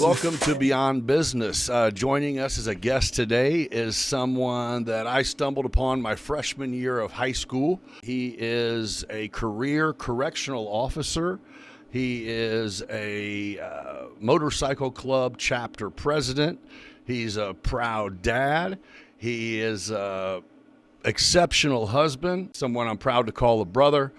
Welcome to Beyond Business. Joining us as a guest today is someone that I stumbled upon my freshman year of high school. He is a career correctional officer. He is a motorcycle club chapter president. He's a proud dad. He is an exceptional husband, someone I'm proud to call a brother.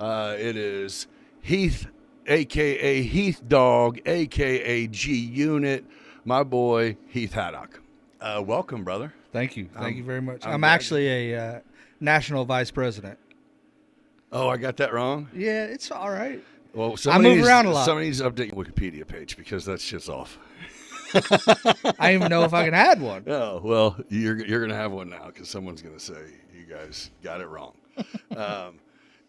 It is Heath, a.k.a. Heath Dog, a.k.a. G-Unit, my boy Heath Haddock. Welcome, brother. Thank you. Thank you very much. I'm actually a national vice president. Oh, I got that wrong? Yeah, it's all right. Well, I move around a lot. Somebody needs to update your Wikipedia page because that shit's off. I don't even know if I can add one. Oh, well, you're going to have one now because someone's going to say you guys got it wrong.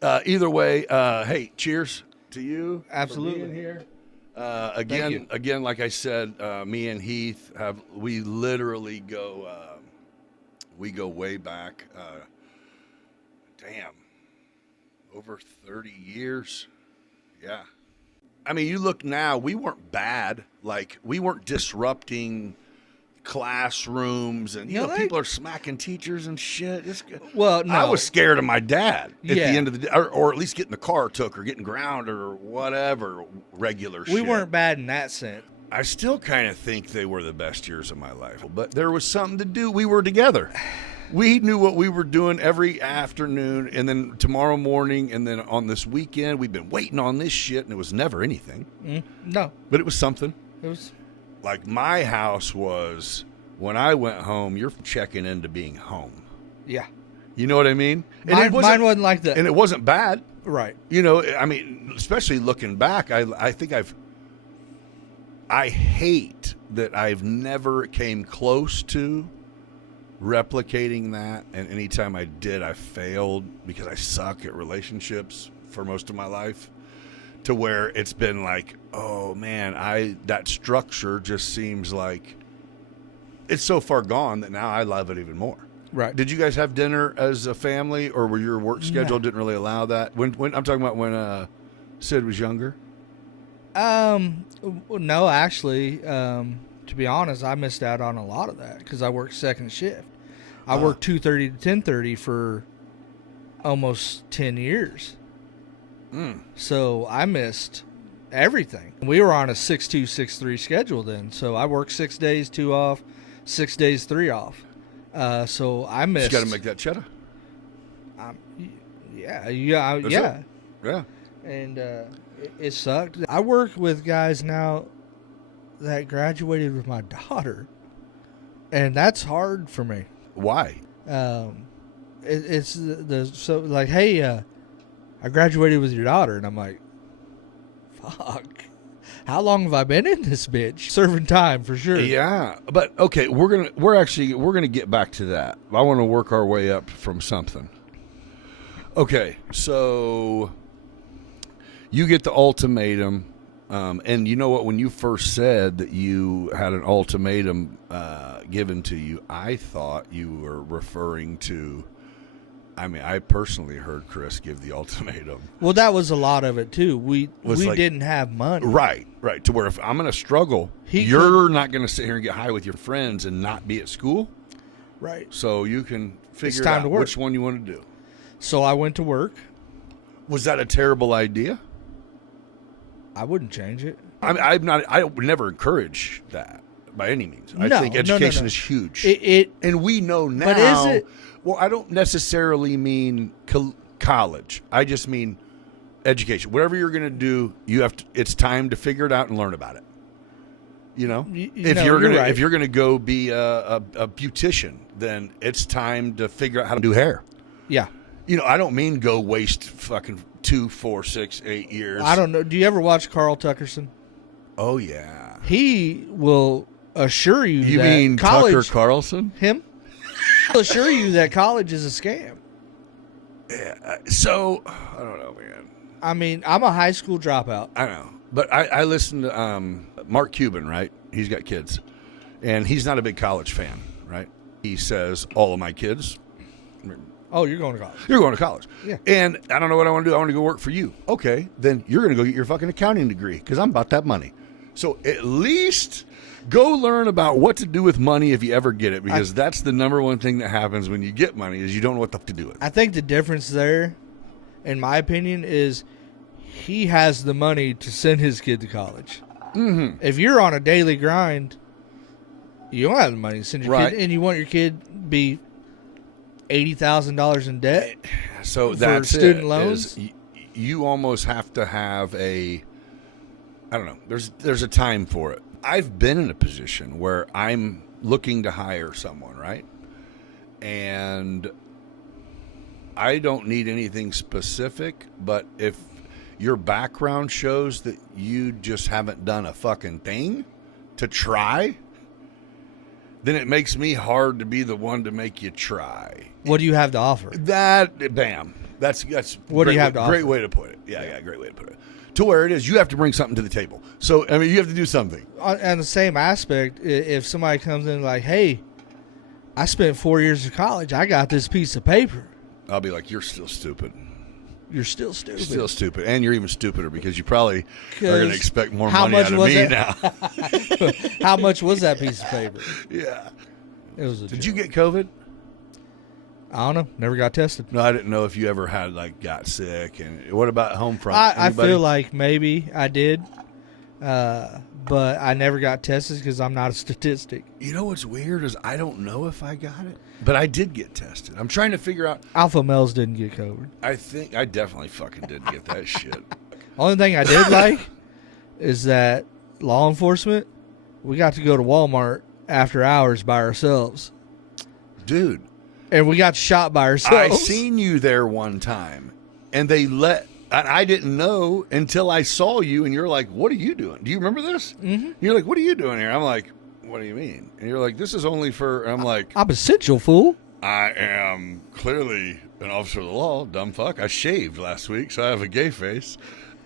Either way, hey, cheers to you. Absolutely. For being here. Again, like I said, me and Heath we literally go way back. Over 30 years. Yeah. I mean, you look now, we weren't bad. Like, we weren't disrupting classrooms and, people are smacking teachers and shit. Well, no. I was scared of my dad at the Yeah. end of the day, or at least getting the car took or getting grounded or whatever regular shit. We weren't bad in that sense. I still kind of think they were the best years of my life, but there was something to do. We were together. We knew what we were doing every afternoon, and then tomorrow morning, and then on this weekend, we've been waiting on this shit, and it was never anything. No. But it was something. It was like my house was, when I went home, you're checking into being home. Yeah. You know what I mean? And mine wasn't like that. And it wasn't bad. Right. I mean, especially looking back, I think I hate that I've never came close to replicating that, and anytime I did, I failed because I suck at relationships for most of my life, to where it's been like, oh man, that structure just seems like it's so far gone that now I love it even more. Right. Did you guys have dinner as a family, or were your work schedule didn't really allow that? When I'm talking about when Sid was younger? No, actually, to be honest, I missed out on a lot of that because I worked second shift. I worked 2:30 to 10:30 for almost 10 years. So I missed everything. We were on a 6-2, 6-3 schedule then. So I worked 6 days, 2 off, 6 days, 3 off. So I missed. You got to make that cheddar. Yeah. Yeah. And it sucked. I work with guys now that graduated with my daughter, and that's hard for me. Why? It's so like, hey, I graduated with your daughter, and I'm like, fuck, how long have I been in this bitch? Serving time for sure. Yeah, but okay, we're gonna get back to that. I want to work our way up from something. Okay, so you get the ultimatum, and you know what? When you first said that you had an ultimatum given to you, I thought you were referring to. I mean, I personally heard Chris give the ultimatum. Well, that was a lot of it too. We didn't have money. Right. To where if I'm going to struggle, you're not going to sit here and get high with your friends and not be at school. Right. So you can figure out which one you want to do. So I went to work. Was that a terrible idea? I wouldn't change it. I would never encourage that by any means. I think education is huge. And we know now. But is it? Well, I don't necessarily mean college. I just mean education. Whatever you're going to do, it's time to figure it out and learn about it. If you're going to go be a beautician, then it's time to figure out how to do hair. Yeah. I don't mean go waste fucking 2, 4, 6, 8 years. I don't know. Do you ever watch Carl Tuckerson? Oh, yeah. He will assure you You that mean college, Tucker Carlson? Him? He'll assure you that college is a scam. Yeah. So, I don't know, man. I mean, I'm a high school dropout. I know. But I listened to Mark Cuban, right? He's got kids. And he's not a big college fan, right? He says, all of my kids Oh, you're going to college. You're going to college. Yeah. And I don't know what I want to do. I want to go work for you. Okay, then you're going to go get your fucking accounting degree because I'm about that money. So at least go learn about what to do with money if you ever get it, because that's the number one thing that happens when you get money is you don't know what the fuck to do with it. I think the difference there, in my opinion, is he has the money to send his kid to college. Mm-hmm. If you're on a daily grind, you don't have the money to send your kid, and you want your kid to be $80,000 in debt. So for that's student it, loans. You almost have to have I don't know. There's a time for it. I've been in a position where I'm looking to hire someone, right? And I don't need anything specific, but if your background shows that you just haven't done a fucking thing to try, then it makes me hard to be the one to make you try. What do you have to offer? Bam. That's what do you have to offer? Great way to put it. Yeah, great way to put it. To where it is, you have to bring something to the table. So, I mean, you have to do something. On the same aspect, if somebody comes in like, hey, I spent 4 years of college, I got this piece of paper. I'll be like, you're still stupid. You're still stupid. You're still stupid. And you're even stupider because you probably are going to expect more money out of me now. How much was that piece of paper? Yeah. It was a Did joke. you get COVID? I don't know. Never got tested. No, I didn't know if you ever had, got sick. And what about home front? I feel like maybe I did, but I never got tested because I'm not a statistic. You know what's weird is I don't know if I got it, but I did get tested. I'm trying to figure out. Alpha males didn't get COVID. I think I definitely fucking didn't get that shit. Only thing I did like is that law enforcement, we got to go to Walmart after hours by ourselves. Dude. And we got shot by ourselves. I seen you there one time, and I didn't know until I saw you, and you're like, what are you doing? Do you remember this? Mm-hmm. You're like, what are you doing here? I'm like, what do you mean? And you're like, this is only for, I'm like, I'm essential, fool. I am clearly an officer of the law, dumb fuck. I shaved last week, so I have a gay face.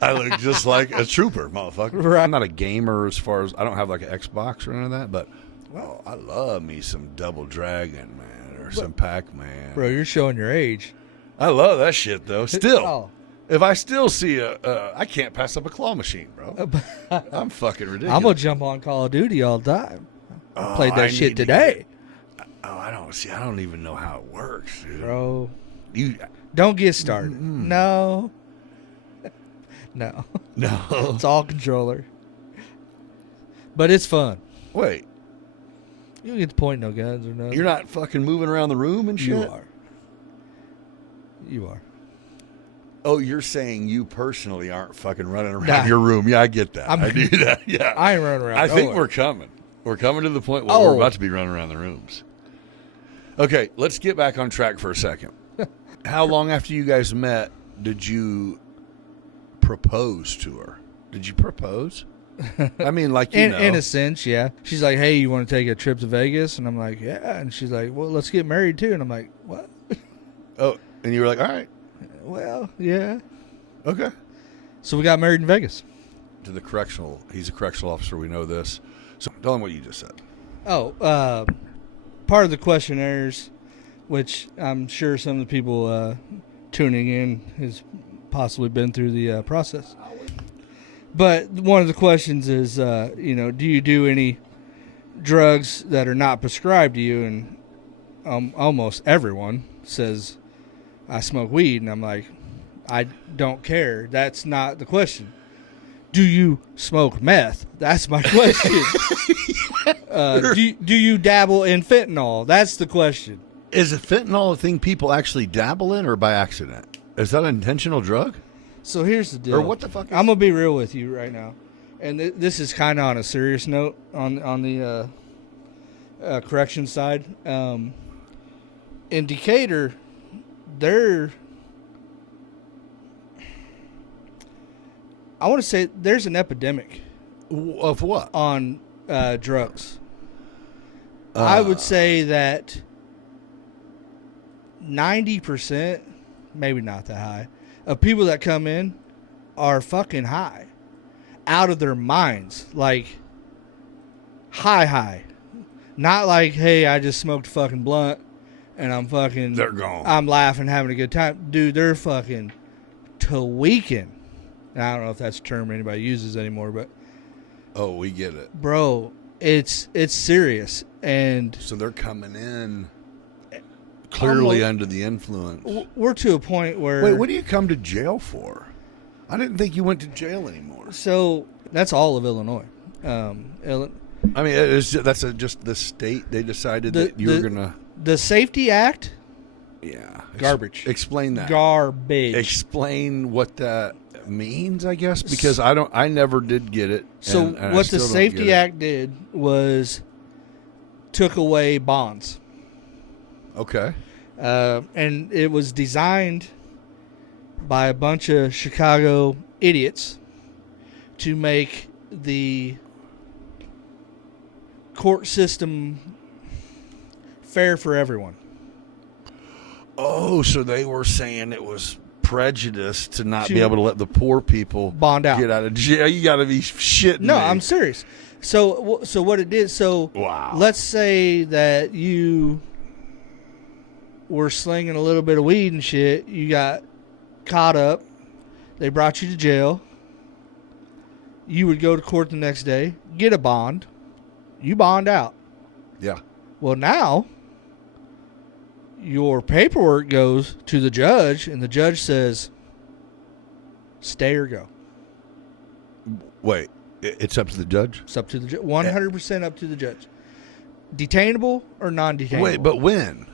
I look just like a trooper, motherfucker. Right. I'm not a gamer as far as, I don't have like an Xbox or any of that, but, well, I love me some Double Dragon, man. Or some Pac-Man. Bro, you're showing your age. I love that shit, though. Still. Oh. If I still see I can't pass up a claw machine, bro. I'm fucking ridiculous. I'm going to jump on Call of Duty all the time. I played that I shit need to today. I don't even know how it works, dude. Bro. You Don't get started. No. No. No. It's all controller. But it's fun. Wait. You don't get to point no guns or nothing. You're not fucking moving around the room and shit? You are. You are. Oh, you're saying you personally aren't fucking running around your room. Yeah, I get that. I do that. Yeah. I ain't running around. I think we're coming. We're coming to the point where we're about to be running around the rooms. Okay, let's get back on track for a second. How long after you guys met did you propose to her? Did you propose? I mean, like, you know. In a sense, yeah. She's like, hey, you want to take a trip to Vegas? And I'm like, yeah. And she's like, well, let's get married, too. And I'm like, what? Oh, and you were like, all right. Well, yeah. Okay. So we got married in Vegas. To the correctional. He's a correctional officer. We know this. So tell him what you just said. Oh, part of the questionnaires, which I'm sure some of the people tuning in has possibly been through the process. But one of the questions is, do you do any drugs that are not prescribed to you? And almost everyone says, I smoke weed. And I'm like, I don't care. That's not the question. Do you smoke meth? That's my question. Do you dabble in fentanyl? That's the question. Is a fentanyl a thing people actually dabble in or by accident? Is that an intentional drug? So here's the deal. Or what the fuck is I'm going to be real with you right now. And this is kind of on a serious note on the correction side. In Decatur, I want to say there's an epidemic. Of what? On drugs. I would say that 90%, maybe not that high, of people that come in are fucking high. Out of their minds. Like, high. Not like, hey, I just smoked a fucking blunt and they're gone. I'm laughing, having a good time. Dude, they're fucking tweaking. And I don't know if that's a term anybody uses anymore, but oh, we get it, bro. It's serious, and so they're coming in clearly under the influence. We're to a point where wait, what do you come to jail for? I didn't think you went to jail anymore. So that's all of Illinois. I mean, that's just the state. They decided that you were gonna the Safety Act. Yeah, garbage. Explain that. Garbage. Explain what that means, I guess, because I never did get it. So and what the Safety Act did was took away bonds. Okay. And it was designed by a bunch of Chicago idiots to make the court system fair for everyone. Oh, so they were saying it was prejudice to not be able to let the poor people bond out, get out of jail. You got to be shitting No, me. I'm serious. So what it did, wow. Let's say that you were slinging a little bit of weed and shit. You got caught up. They brought you to jail. You would go to court the next day, get a bond. You bond out. Yeah. Well, now your paperwork goes to the judge, and the judge says, stay or go. Wait, it's up to the judge? It's up to the judge. 100% up to the judge. Detainable or non-detainable? Wait, but when?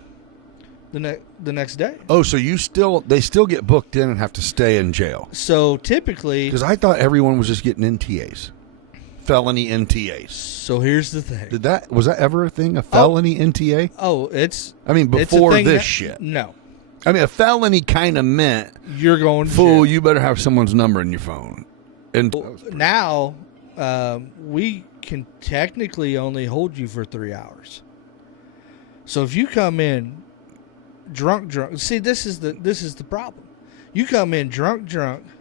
The next day. Oh, so they still get booked in and have to stay in jail. So typically, because I thought everyone was just getting NTAs, felony NTAs. So here's the thing: was that ever a thing? A felony NTA? Oh, it's. I mean, before this shit. No. I mean, a felony kind of meant you're going to fool. jail. You better have someone's number in your phone. And now, we can technically only hold you for 3 hours. So if you come in drunk, see, this is the problem. You come in drunk,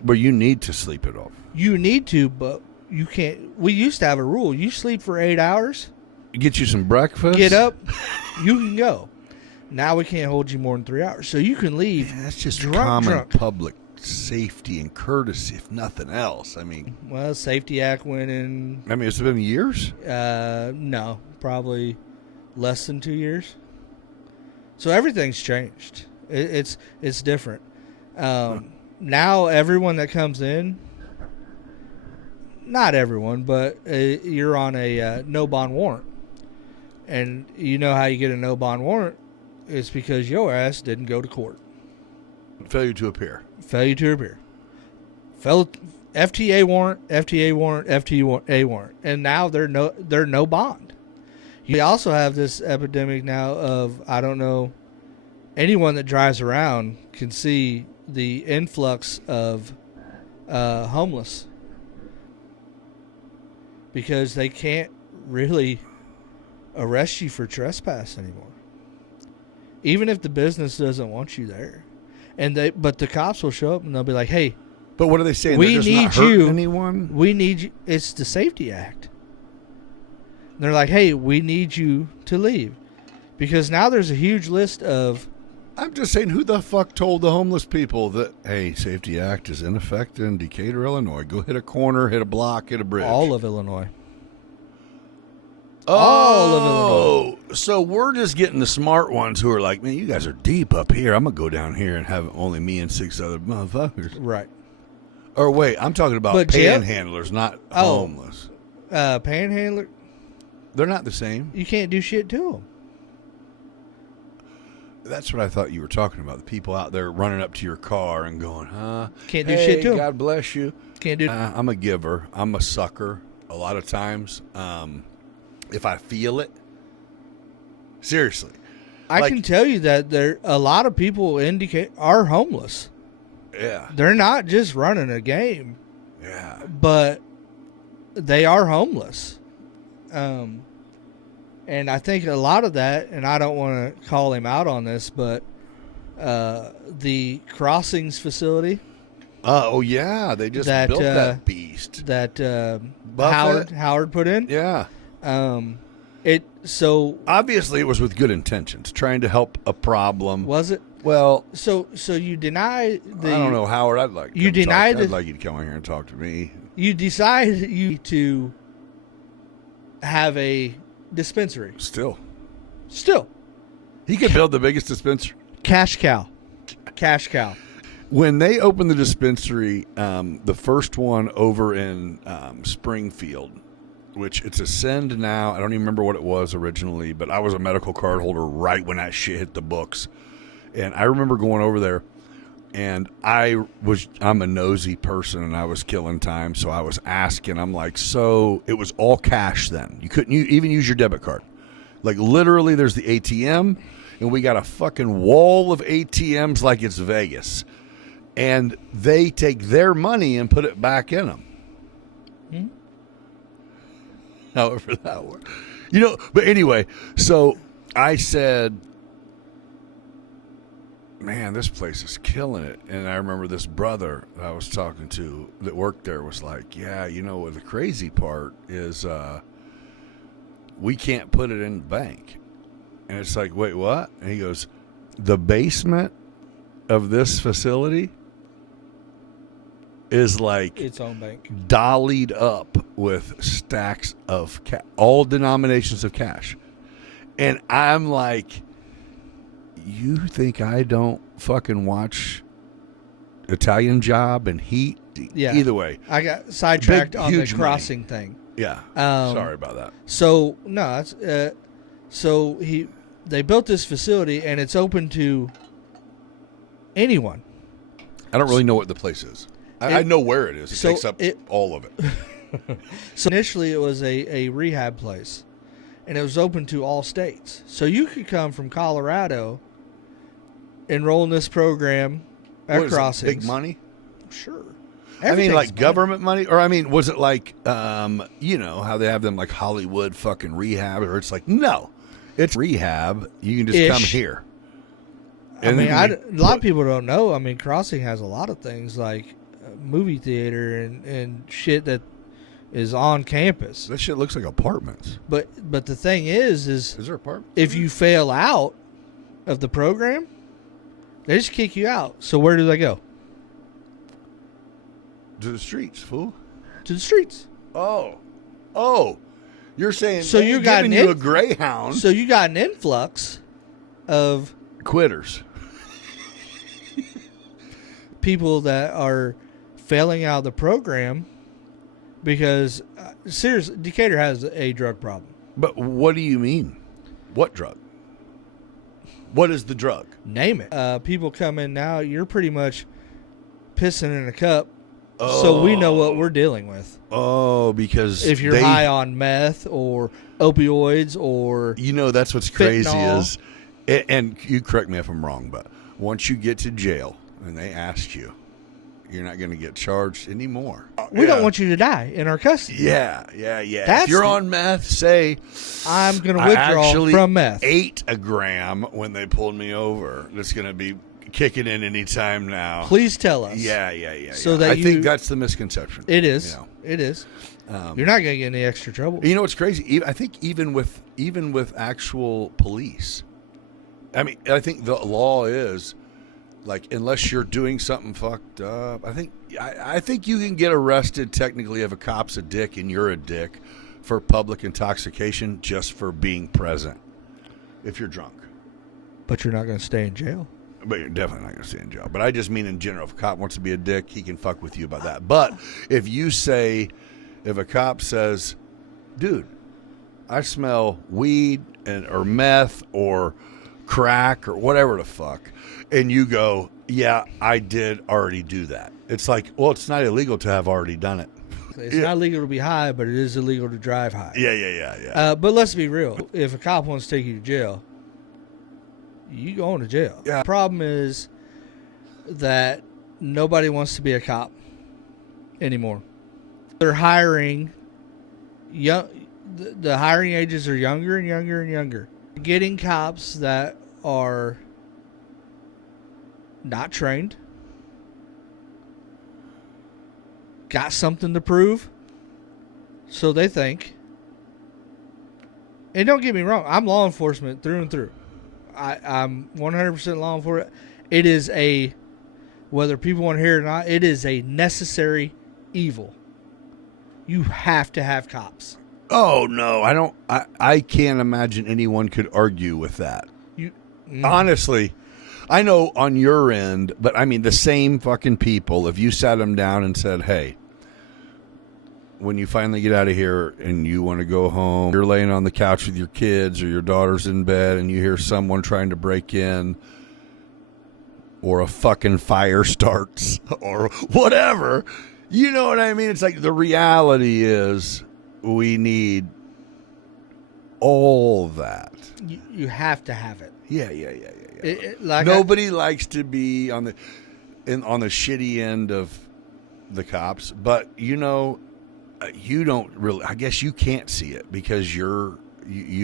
but you need to sleep it off. You need to, but you can't. We used to have a rule: you sleep for 8 hours, get you some breakfast, get up, you can go. Now we can't hold you more than 3 hours, so you can leave. Man, that's just drunk. public safety and courtesy, if nothing else. I mean, well, Safety Act went in. I mean, it's been years. No, probably less than 2 years. So everything's changed. It's different. Now everyone that comes in, not everyone, but you're on a no bond warrant. And you know how you get a no bond warrant? It's because your ass didn't go to court. Failure to appear. FTA warrant, FTA warrant. And now they're no bond. We also have this epidemic now of, I don't know, anyone that drives around can see the influx of homeless because they can't really arrest you for trespass anymore, even if the business doesn't want you there. But the cops will show up and they'll be like, "Hey, but what are they saying? We They're just need not hurting you. Anyone? We need you." It's the Safety Act. And they're like, "Hey, we need you to leave," because now there's a huge list of. I'm just saying, who the fuck told the homeless people that, hey, Safety Act is in effect in Decatur, Illinois? Go hit a corner, hit a block, hit a bridge. All of Illinois. All of Illinois. So we're just getting the smart ones who are like, man, you guys are deep up here. I'm going to go down here and have only me and 6 other motherfuckers. Right. Or wait, I'm talking about panhandlers, not homeless. Panhandler? They're not the same. You can't do shit to them. That's what I thought you were talking about. The people out there running up to your car and going, huh? Can't do shit to them. God bless you. Can't do I'm a giver. I'm a sucker a lot of times. If I feel it. Seriously. I can tell you that a lot of people are homeless. Yeah. They're not just running a game. Yeah. But they are homeless. And I think a lot of that, and I don't want to call him out on this, but the crossings facility. Oh, yeah. They just built that beast. That Howard put in. Yeah. So obviously it was with good intentions, trying to help a problem. was it? Well, So you deny the. I don't know, Howard. I'd like You denied I'd like you to come in here and talk to me. You decided to have a dispensary. Still, He could build the biggest dispensary. Cash cow. When they opened the dispensary, the first one over in Springfield, which it's Ascend now. I don't even remember what it was originally, but I was a medical card holder right when that shit hit the books. And I remember going over there, and I'm a nosy person, and I was killing time, so I was asking. I'm like, so it was all cash then. You couldn't even use your debit card. Like, literally, there's the ATM, and we got a fucking wall of ATMs like it's Vegas. And they take their money and put it back in them. Hmm? However that works. But anyway, so I said, man, this place is killing it. And I remember this brother that I was talking to that worked there was like, yeah, the crazy part is we can't put it in the bank. And it's like, wait, what? And he goes, the basement of this facility is like its own bank, dollied up with stacks of all denominations of cash. And I'm like, you think I don't fucking watch Italian Job and Heat? Yeah. Either way. I got sidetracked on the crossing thing. Yeah. Sorry about that. So, no, they built this facility, and it's open to anyone. I don't really know what the place is. I know where it is. It takes up all of it. So initially it was a rehab place, and it was open to all states. So you could come from Colorado, enroll in this program at Crossings. Big money? Sure. I mean, like government money? Or, I mean, was it like, how they have them like Hollywood fucking rehab? Or it's like, no, it's rehab. You can just come here. And a lot of people don't know. I mean, Crossing has a lot of things like movie theater and shit that is on campus. That shit looks like apartments. But the thing is there apartments? If you fail out of the program, they just kick you out. So where do they go? To the streets, fool. To the streets. Oh, you're saying so you got you a Greyhound? So you got an influx of quitters, people that are failing out of the program because seriously, Decatur has a drug problem. But what do you mean? What drug? What is the drug? Name it. People come in now. You're pretty much pissing in a cup. So we know what we're dealing with. Oh, because if you're high on meth or opioids or that's what's fentanyl. Crazy is, and you correct me if I'm wrong, but once you get to jail and they ask you, you're not going to get charged anymore. We don't want you to die in our custody. Yeah. If you're on meth, say, I'm going to withdraw from meth. Ate a gram when they pulled me over. That's going to be kicking in any time now. Please tell us. Yeah. So that I think that's the misconception. It is. It is. You're not going to get any extra trouble. You know what's crazy? I think even with actual police, I mean, I think the law is like unless you're doing something fucked up. I think you can get arrested technically if a cop's a dick and you're a dick for public intoxication just for being present if you're drunk. But you're not going to stay in jail. But you're definitely not going to stay in jail. But I just mean in general, if a cop wants to be a dick, he can fuck with you about that. But if a cop says, dude, I smell weed or meth or crack or whatever the fuck, and you go, yeah, I did already do that. It's like, well, it's not illegal to have already done it. It's not illegal to be high, but it is illegal to drive high. Yeah. But let's be real. If a cop wants to take you to jail, you going to jail. Yeah. The problem is that nobody wants to be a cop anymore. They're hiring young. The hiring ages are younger and younger and younger. Getting cops that are not trained, got something to prove, so they think And don't get me wrong, I'm law enforcement through and through. I'm 100% law enforcement. It is whether people want to hear it or not, it is a necessary evil. You have to have cops. Oh no, I don't. I can't imagine anyone could argue with that. Honestly, I know on your end, but I mean the same fucking people. If you sat them down and said, "Hey, when you finally get out of here and you want to go home, you're laying on the couch with your kids or your daughter's in bed, and you hear someone trying to break in, or a fucking fire starts, or whatever." You know what I mean? It's like the reality is we need all that. You have to have it. Yeah. Nobody likes to be on the shitty end of the cops, but you don't really. I guess you can't see it because you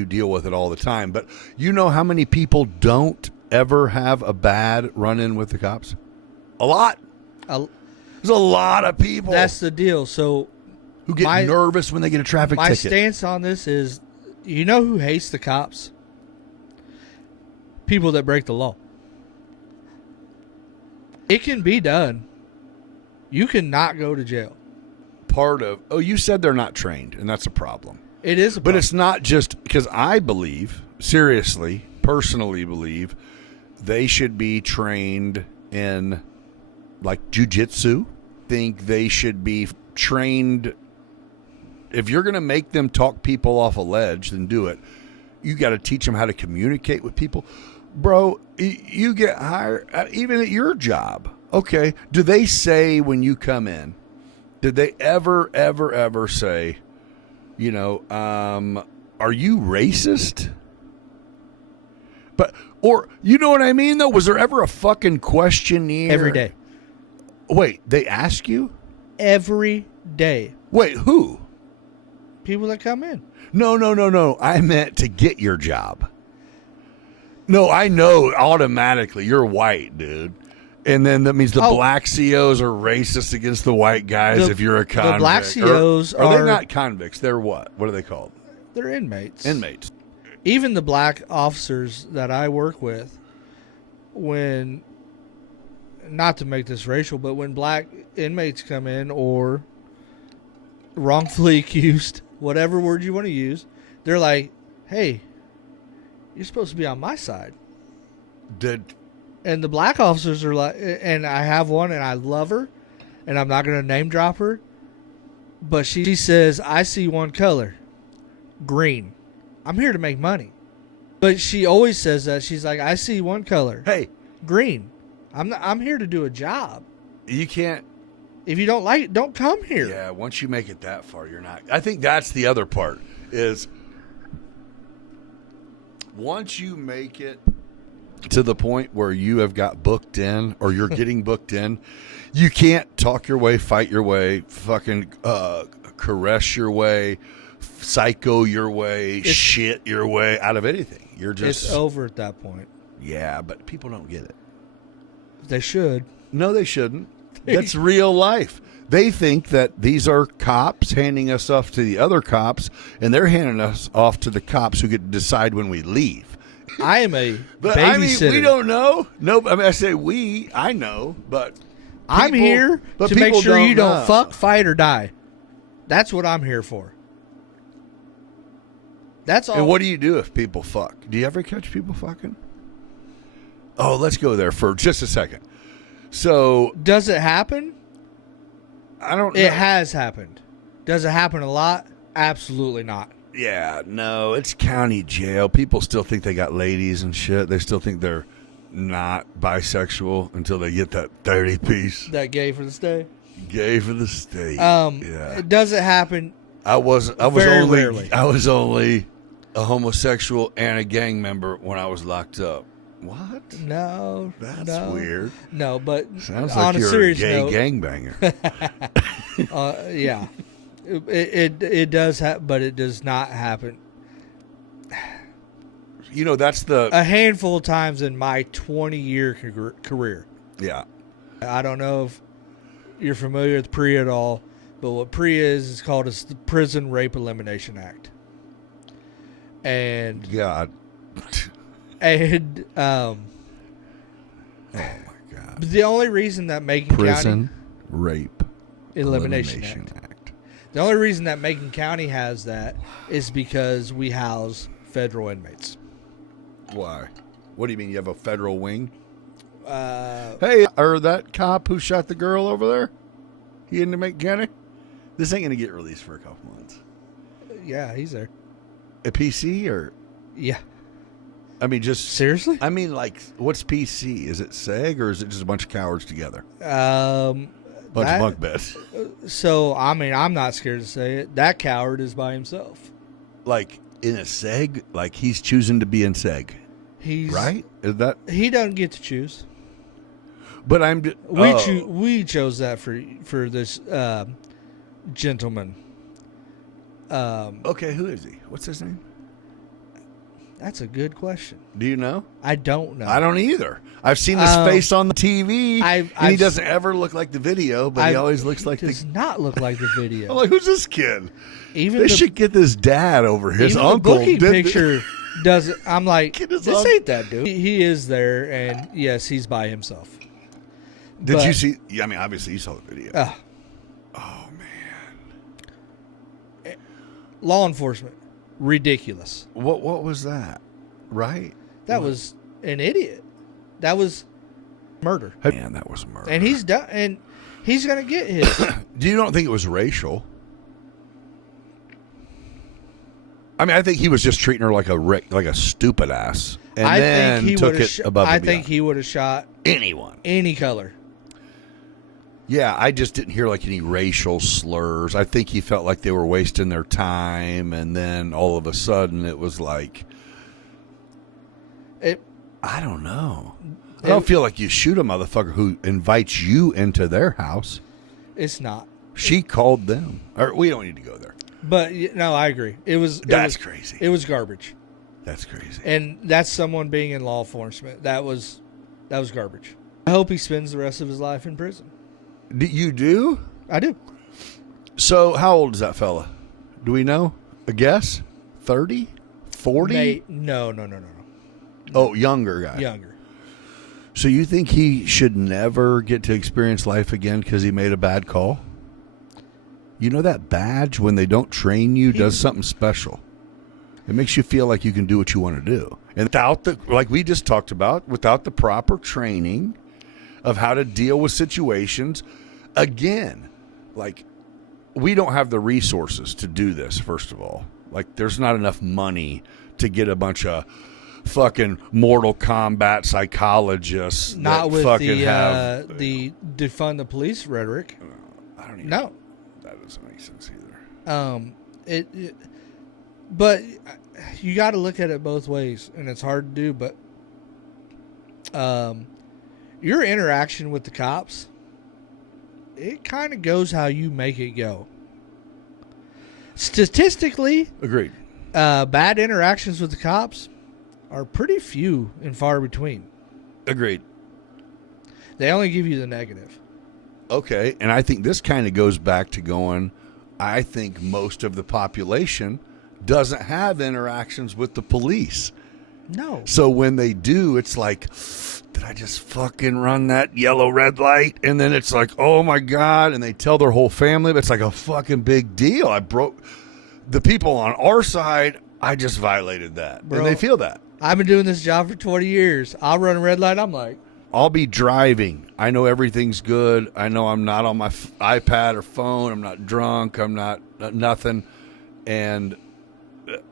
deal with it all the time. But you know how many people don't ever have a bad run-in with the cops? A lot. There's a lot of people. That's the deal. So who get nervous when they get a traffic ticket. My stance on this is, you know who hates the cops? People that break the law. It can be done. You can not go to jail. You said they're not trained, and that's a problem. It is a problem. But it's not just because I believe, seriously, personally believe, they should be trained in like jiu-jitsu. Think they should be trained. If you're going to make them talk people off a ledge, then do it. You got to teach them how to communicate with people. Bro, you get hired, even at your job. Okay. Do they say when you come in, did they ever say, are you racist? Or, you know what I mean, though? Was there ever a fucking questionnaire? Every day. Wait, they ask you? Every day. Wait, who? People that come in. No. I meant to get your job. No, I know automatically you're white, dude. And then that means the black COs are racist against the white guys if you're a convict. The black COs are they not convicts? They're what? What are they called? They're inmates. Inmates. Even the black officers that I work with, not to make this racial, but when black inmates come in or wrongfully accused, whatever word you want to use, they're like, hey, you're supposed to be on my side. And the black officers are like, and I have one and I love her, and I'm not going to name drop her, but she says, I see one color, green. I'm here to make money. But she always says that. She's like, I see one color. Hey, green. I'm here to do a job. You can't. If you don't like it, don't come here. Yeah, once you make it that far, you're not. I think that's the other part is once you make it to the point where you have got booked in or you're getting booked in, you can't talk your way, fight your way, fucking caress your way, psycho your way, shit your way out of anything. You're just. It's over at that point. Yeah, but people don't get it. They should. No, they shouldn't. That's real life. They think that these are cops handing us off to the other cops, and they're handing us off to the cops who get to decide when we leave. I am a but babysitter. I mean, we don't know. No, I mean, I say we. I know, but I'm here to make sure you don't fuck, fight, or die. That's what I'm here for. That's all. And what do you do if people fuck? Do you ever catch people fucking? Oh, let's go there for just a second. So, does it happen? I don't know. It has happened. Does it happen a lot? Absolutely not. Yeah, no, it's county jail. People still think they got ladies and shit. They still think they're not bisexual until they get that 30 piece. That gay for the state? Gay for the state. Yeah. Does it happen? I was rarely. only a homosexual and a gang member when I was locked up. What? No. That's weird. No, but sounds on like a you're serious a gay note, gangbanger. Yeah. It does but it does not happen. You know, that's a handful of times in my 20-year career. Yeah. I don't know if you're familiar with PREA at all, but what PREA is called the Prison Rape Elimination Act. And God. and Oh my God. the only reason that Macon Prison County Rape Elimination Act. The only reason that Macon County has that is because we house federal inmates. Why? What do you mean? You have a federal wing? Uh, Hey, or that cop who shot the girl over there? He in the Macon County? This ain't going to get released for a couple months. yeah, he's there. A PC or? Yeah. I mean, just. Seriously? I mean, like, what's PC? Is it SEG or is it just a bunch of cowards together? Um, Bunch of bunk beds. So, I mean, I'm not scared to say it. That coward is by himself. Like, in a SEG? Like, he's choosing to be in SEG. He's Right? Is that? He doesn't get to choose. But I'm. We chose that for this gentleman. Okay, who is he? What's his name? That's a good question. Do you know? I don't know. I don't either. I've seen his face on the TV, and he doesn't ever look like the video, but he always looks like does not look like the video. I'm like, who's this kid? Even They should get this dad over his even uncle. The booking picture does it. I'm like, Get his this uncle. ain't that dude. He is there, and yes, he's by himself. Did you see? Yeah, I mean, obviously you saw the video. Oh man, Law enforcement, ridiculous. what was that? Right? That was an idiot. That was murder. Man, that was murder. And he's done. And he's gonna get his. You don't think it was racial? I mean, I think he was just treating her like a stupid ass, and then took it above. I think he would have shot anyone, any color. Yeah, I just didn't hear like any racial slurs. I think he felt like they were wasting their time, and then all of a sudden it was like, I don't know. I don't feel like you shoot a motherfucker who invites you into their house. It's not. She called them. Or we don't need to go there. But no, I agree. That's crazy. It was garbage. That's crazy. And that's someone being in law enforcement. That was garbage. I hope he spends the rest of his life in prison. You do? I do. So how old is that fella? Do we know? A guess? 30? 40? No. Oh, younger guy. Younger. So you think he should never get to experience life again because he made a bad call? You know that badge, when they don't train you, does something special. It makes you feel like you can do what you want to do. And without like we just talked about, without the proper training of how to deal with situations, again, like, we don't have the resources to do this, first of all. Like, there's not enough money to get a bunch of fucking Mortal Kombat psychologists. Not with fucking the defund the police rhetoric. I don't even. No, that doesn't make sense either. But you got to look at it both ways, and it's hard to do. But your interaction with the cops, it kind of goes how you make it go. Statistically, Agreed. Bad interactions with the cops are pretty few and far between. Agreed. They only give you the negative. Okay, and I think this kind of goes back to going, I think most of the population doesn't have interactions with the police. No. So when they do, it's like, did I just fucking run that yellow red light? And then it's like, oh my God. And they tell their whole family, but it's like a fucking big deal. I broke the people on our side. I just violated that. Bro, and they feel that. I've been doing this job for 20 years. I'll run a red light. I'm like, I'll be driving. I know everything's good. I know I'm not on my iPad or phone. I'm not drunk. I'm not nothing. And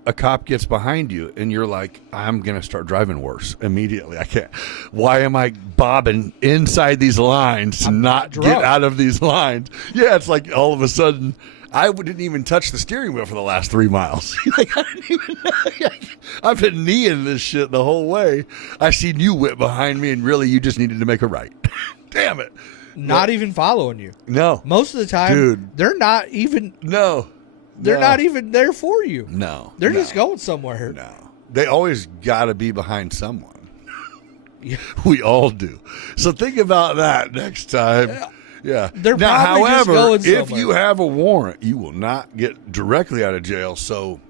a cop gets behind you and you're like, I'm going to start driving worse immediately. I can't. Why am I bobbing inside these lines to not get out of these lines? Yeah, it's like all of a sudden I didn't even touch the steering wheel for the last 3 miles. Like, I didn't even know. I've been kneeing this shit the whole way. I seen you whip behind me and really you just needed to make a right. Damn it. not even following you. No. Most of the time, Dude. they're not even. No. They're not even there for you. No. They're just going somewhere. No. They always got to be behind someone. Yeah. We all do. So think about that next time. Yeah. They're now, probably however, just going if somewhere. you have a warrant, you will not get directly out of jail. So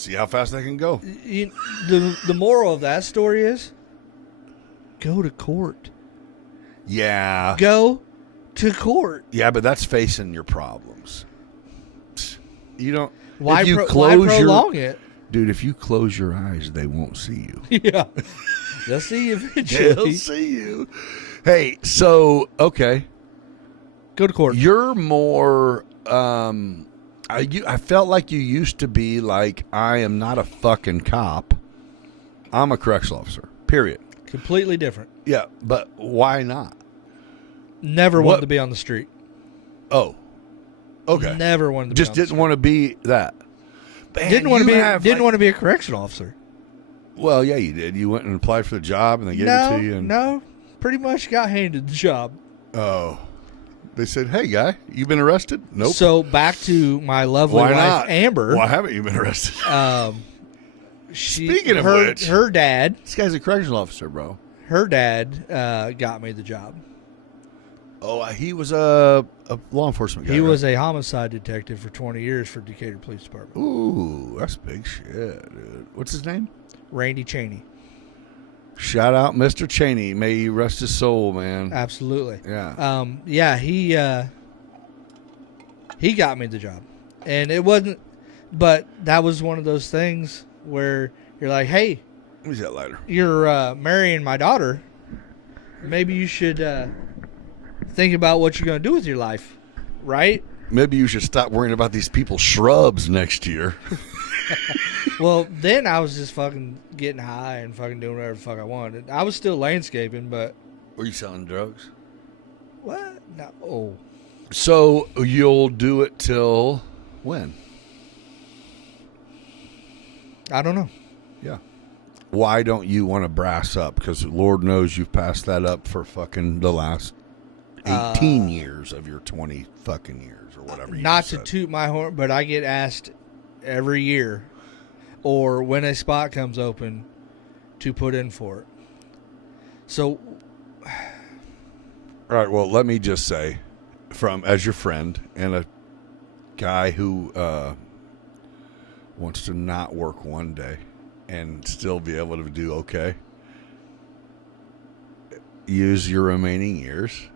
See how fast they can go. The moral of that story is go to court. Yeah. Go to court. Yeah, but that's facing your problems. You don't. Why, if you why prolong it? Dude, if you close your eyes, they won't see you. Yeah. They'll see you eventually. They'll see you. Hey, so, okay. Go to court. You're more, I felt like you used to be like, I am not a fucking cop. I'm a correctional officer, period. Completely different. Yeah, but why not? Never wanted to be on the street. Oh, okay. Never wanted to Just be on didn't want to be that. Man, didn't want to be a correctional officer. Well, yeah, you did. You went and applied for the job, and they gave it to you. No, pretty much got handed the job. Oh, they said, "Hey, guy, you been arrested?" Nope. So back to my lovely wife, Amber. Why haven't you been arrested? Speaking of which, her dad. This guy's a correctional officer, bro. Her dad got me the job. Oh, he was a law enforcement guy. He was a homicide detective for 20 years for Decatur Police Department. Ooh, that's big shit, dude. What's his name? Randy Cheney. Shout out Mr. Cheney. May he rest his soul, man. Absolutely. Yeah. Yeah, he got me the job. And it wasn't, but that was one of those things where you're like, hey, Who's that lighter? You're marrying my daughter. Maybe you should think about what you're going to do with your life, right? Maybe you should stop worrying about these people's shrubs next year. Well, then I was just fucking getting high and fucking doing whatever the fuck I wanted. I was still landscaping, but... Were you selling drugs? What? No. Oh. So you'll do it till when? I don't know. Yeah. Why don't you want to brass up? Because Lord knows you've passed that up for fucking the last 18 years of your 20 fucking years or whatever you Not just to said. toot my horn, but I get asked every year or when a spot comes open to put in for it. So... All right, well, let me just say, as your friend and a guy who wants to not work one day and still be able to do okay, use your remaining years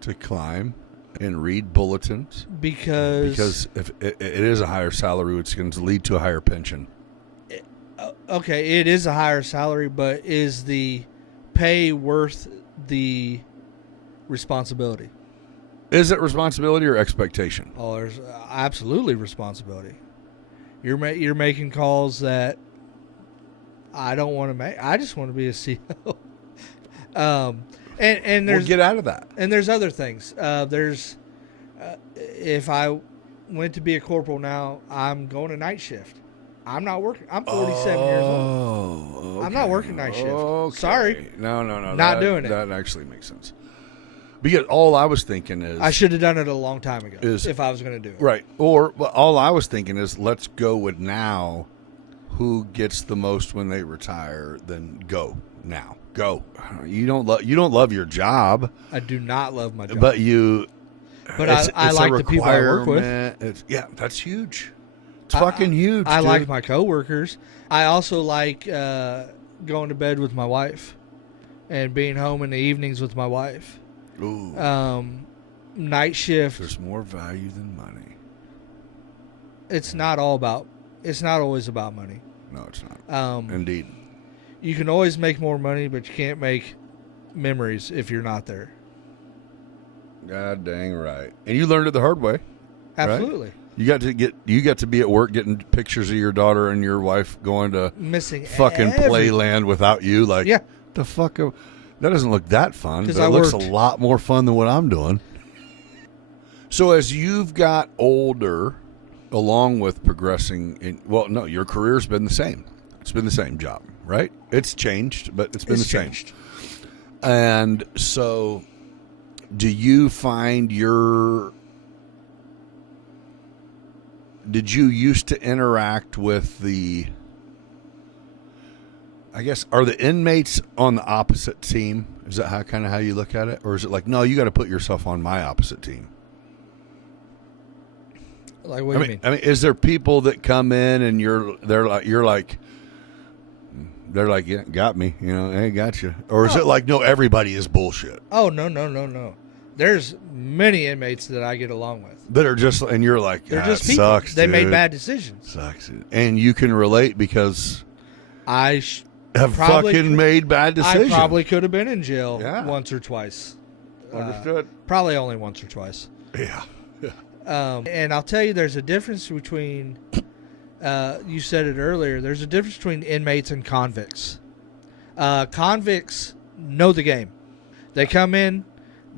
to climb and read bulletins. Because if it is a higher salary, which can lead to a higher pension. Okay, it is a higher salary, but is the pay worth the responsibility? Is it responsibility or expectation? Oh, there's absolutely responsibility. You're making calls that I don't want to make. I just want to be a CEO. And there's get out of that. And there's other things. If I went to be a corporal now, I'm going to night shift. I'm not working. I'm 47 years old. Okay. I'm not working night shift. Okay. Sorry. No. Not doing it. That actually makes sense. Because all I was thinking is... I should have done it a long time ago if I was going to do it. Right. Or all I was thinking is, let's go with now. Who gets the most when they retire, then go now. Go. You don't love your job. I do not love my job. But you... But I like the people I work with. Yeah, that's huge. It's fucking huge, I dude. like my coworkers. I also like going to bed with my wife and being home in the evenings with my wife. Ooh. Night shift. There's more value than money. It's not always about money. No, it's not. Indeed. You can always make more money, but you can't make memories if you're not there. God dang right. And you learned it the hard way. Absolutely. Right? You got to be at work getting pictures of your daughter and your wife going to missing fucking playland without you. Like, yeah. The fuck? That doesn't look that fun. But it looks a lot more fun than what I'm doing. So as you've got older, along with progressing your career's been the same. It's been the same job, right? It's changed, but it's been the same. And so do you find did you used to interact with are the inmates on the opposite team? Is that how you look at it? Or is it like, no, you got to put yourself on my opposite team? Like, what do you mean? I mean, is there people that come in and they're like, yeah, got me, hey, got you, or is it like, no, everybody is bullshit? Oh, no. There's many inmates that I get along with that are just, and you're like, they're just people. Sucks, they dude. made bad decisions. Sucks, and you can relate because I have fucking made bad decisions. I probably could have been in jail once or twice. Understood. Probably only once or twice. Yeah. And I'll tell you, there's a difference between. You said it earlier. There's a difference between inmates and convicts. Convicts know the game. They come in.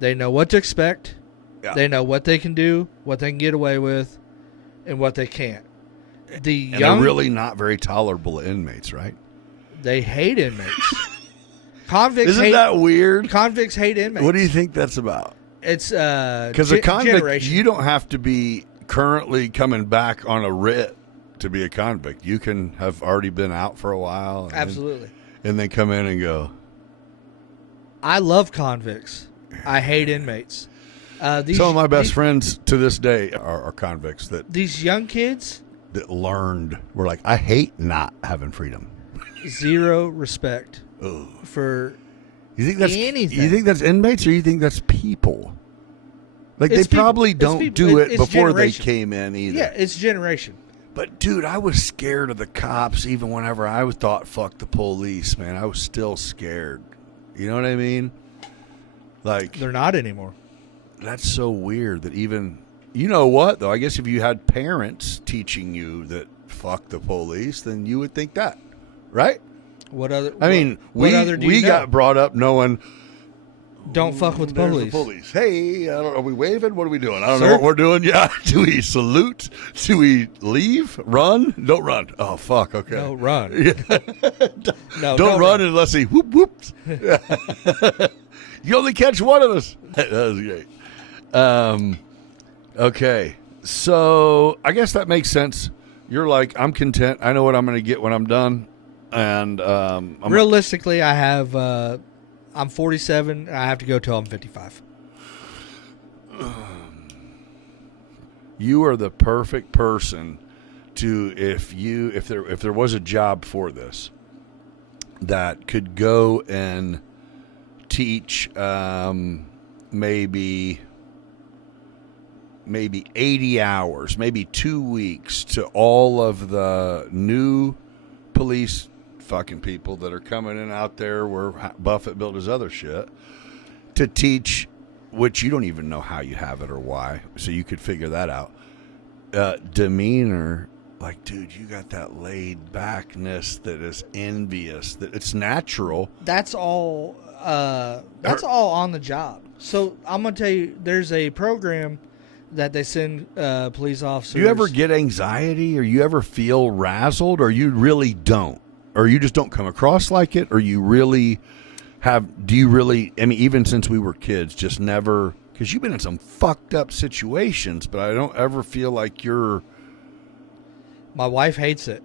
They know what to expect. Yeah. They know what they can do, what they can get away with, and what they can't. They're really not very tolerable inmates, right? They hate inmates. Convicts Isn't that weird? Convicts hate inmates. What do you think that's about? It's because a convict, you don't have to be currently coming back on a writ to be a convict. You can have already been out for a while. Absolutely. And then come in and go. I love convicts. I hate inmates. Some of my best friends to this day are convicts. These young kids that were like, I hate not having freedom. Zero respect for anything. You think that's inmates, or you think that's people? Like, they probably don't do it before they came in either. Yeah, it's generation. But, dude, I was scared of the cops even whenever I thought, fuck the police, man. I was still scared. You know what I mean? Like, they're not anymore. That's so weird that even, you know what, though? I guess if you had parents teaching you that fuck the police, then you would think that, right? What other? We got brought up knowing. Don't fuck with the police. Hey, are we waving? What are we doing? I don't know what we're doing. Yeah. Do we salute? Do we leave? Run? Don't run. Oh, fuck. Okay. No, run. Yeah. Don't run unless he whoops. You only catch one of us. That was great. Okay. So I guess that makes sense. You're like, I'm content. I know what I'm going to get when I'm done. And realistically, I have. I'm 47. And I have to go till I'm 55. You are the perfect person to, if there was a job for this that could go and teach maybe 80 hours, maybe 2 weeks to all of the new police fucking people that are coming in out there where Buffett built his other shit, to teach, which you don't even know how you have it or why, so you could figure that out. Demeanor, like, dude, you got that laid backness that is envious, that it's natural. That's all on the job. So I'm gonna tell you, there's a program that they send police officers. Do you ever get anxiety, or you ever feel razzled, or you really don't? Or you just don't come across like it, or you really have, do you really, I mean, even since we were kids, just never, because you've been in some fucked up situations, but I don't ever feel like you're. My wife hates it.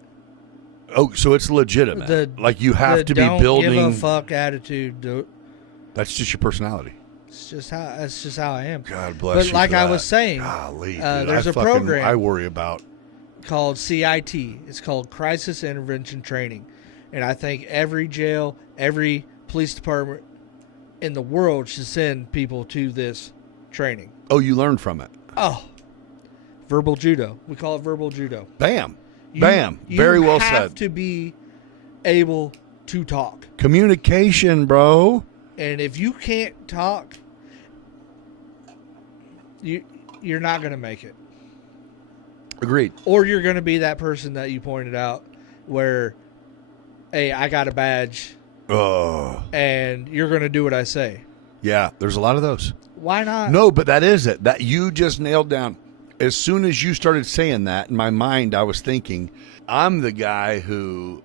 Oh, so it's legitimate. Like, you have to be building. Don't give a fuck attitude. That's just your personality. That's just how I am. God bless you. But like I was saying, golly, dude, there's a program I worry about called CIT. It's called Crisis Intervention Training. And I think every jail, every police department in the world should send people to this training. Oh, you learned from it. Oh, verbal judo. We call it verbal judo. Bam. Bam. Very well said. You have to be able to talk. Communication, bro. And if you can't talk, you're not going to make it. Agreed. Or you're going to be that person that you pointed out where, hey, I got a badge. Oh. And you're going to do what I say. Yeah, there's a lot of those. Why not? No, but that is it. That you just nailed down. As soon as you started saying that, in my mind, I was thinking, I'm the guy who,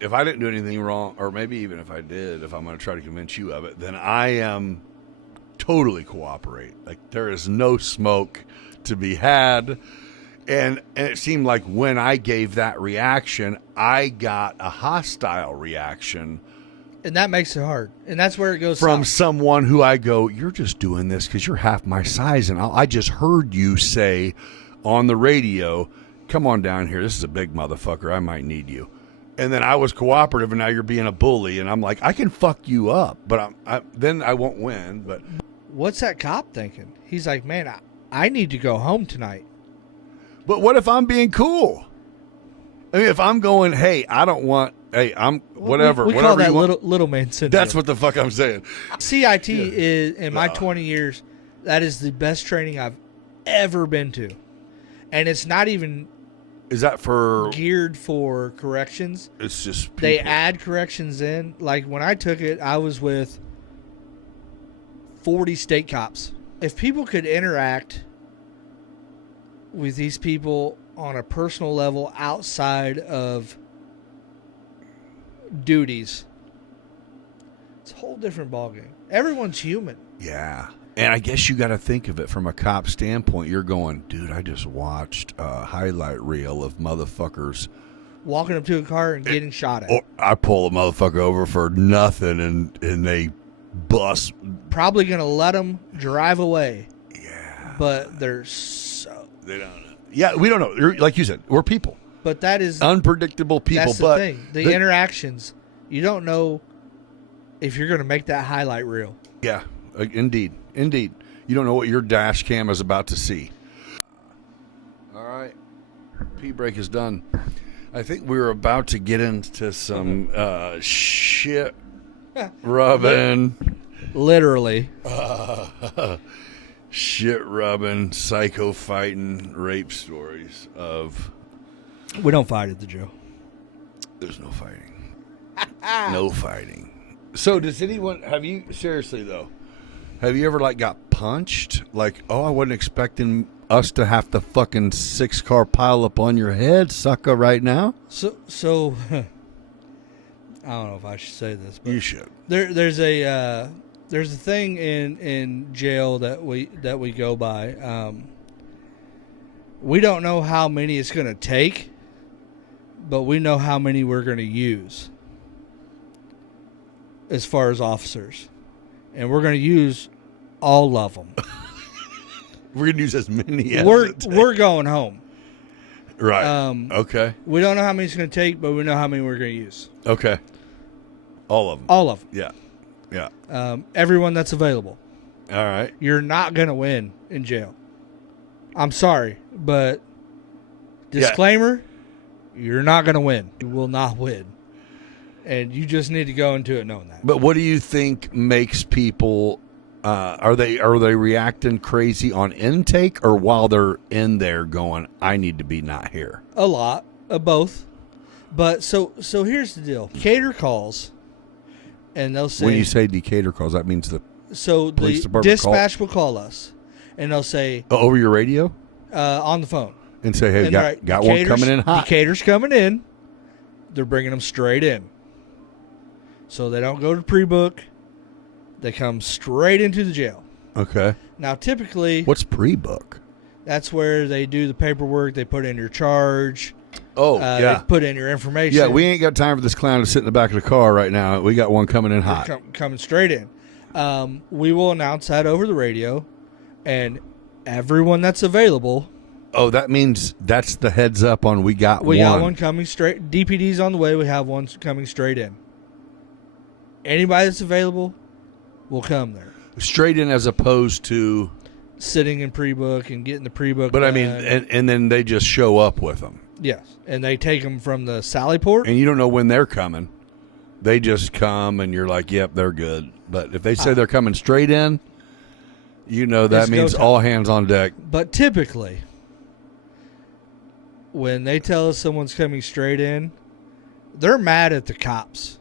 if I didn't do anything wrong, or maybe even if I did, if I'm going to try to convince you of it, then I am totally cooperate. Like, there is no smoke to be had. And it seemed like when I gave that reaction, I got a hostile reaction. And that makes it hard. And that's where it goes from south. Someone who I go, you're just doing this because you're half my size. And I just heard you say, on the radio, come on down here. This is a big motherfucker. I might need you. And then I was cooperative, and now you're being a bully. And I'm like, I can fuck you up, but then I won't win. But what's that cop thinking? He's like, man, I need to go home tonight. But what if I'm being cool? I mean, if I'm going, hey, I don't want, hey, I'm whatever. We whatever call that you want. little man syndrome. That's what the fuck I'm saying. CIT is, in my 20 years, that is the best training I've ever been to. And it's not even... Is that for... geared for corrections. It's just people. They add corrections in. Like, when I took it, I was with 40 state cops. If people could interact with these people on a personal level outside of duties, it's a whole different ballgame. Everyone's human. Yeah. And I guess you got to think of it from a cop standpoint. You're going, dude, I just watched a highlight reel of motherfuckers walking up to a car and getting shot at. Or I pull a motherfucker over for nothing, and they bust. Probably going to let them drive away. Yeah. But they're so... They don't know. Yeah, we don't know. Like you said, we're people. But that is... unpredictable people. That's but the thing. The interactions, you don't know if you're going to make that highlight reel. Yeah, indeed. Indeed. You don't know what your dash cam is about to see. All right. Pee break is done. I think we were about to get into some shit rubbing. Literally. Shit rubbing, psycho fighting, rape stories of... We don't fight at the jail. There's no fighting. No fighting. So does anyone... Have you... Seriously, though. Have you ever, like, got punched? Like, oh, I wasn't expecting us to have to fucking 6-car pile up on your head, sucker, right now? So I don't know if I should say this, but you should. There's a thing in jail that we go by. We don't know how many it's going to take, but we know how many we're going to use as far as officers. And we're going to use all of them. We're going to use as many as we're going home. Right. Okay. We don't know how many it's going to take, but we know how many we're going to use. Okay. All of them. All of them. Yeah. Yeah. Everyone that's available. All right. You're not going to win in jail. I'm sorry, but disclaimer, you're not going to win. You will not win. And you just need to go into it knowing that. But what do you think makes people are they reacting crazy on intake, or while they're in there going, I need to be not here? A lot of both. But so here's the deal. Decatur calls, and they'll say, when you say Decatur calls, that means the police the department dispatch will call us, and they'll say over your radio on the phone and say, hey, and got one coming in hot. Decatur's coming in. They're bringing them straight in. So they don't go to pre-book. They come straight into the jail. Okay. Now, typically... What's pre-book? That's where they do the paperwork. They put in your charge. Oh, yeah. They put in your information. Yeah, we ain't got time for this clown to sit in the back of the car right now. We got one coming in hot. Coming straight in. We will announce that over the radio, and everyone that's available... Oh, that means that's the heads up on we got one. We got one coming straight. DPD's on the way. We have one coming straight in. Anybody that's available will come there. Straight in as opposed to... sitting in pre-book and getting the pre-book. But, I mean, and then they just show up with them. Yes, and they take them from the Sally Port. And you don't know when they're coming. They just come, and you're like, yep, they're good. But if they say they're coming straight in, you know that means all hands on deck. But typically, when they tell us someone's coming straight in, they're mad at the cops.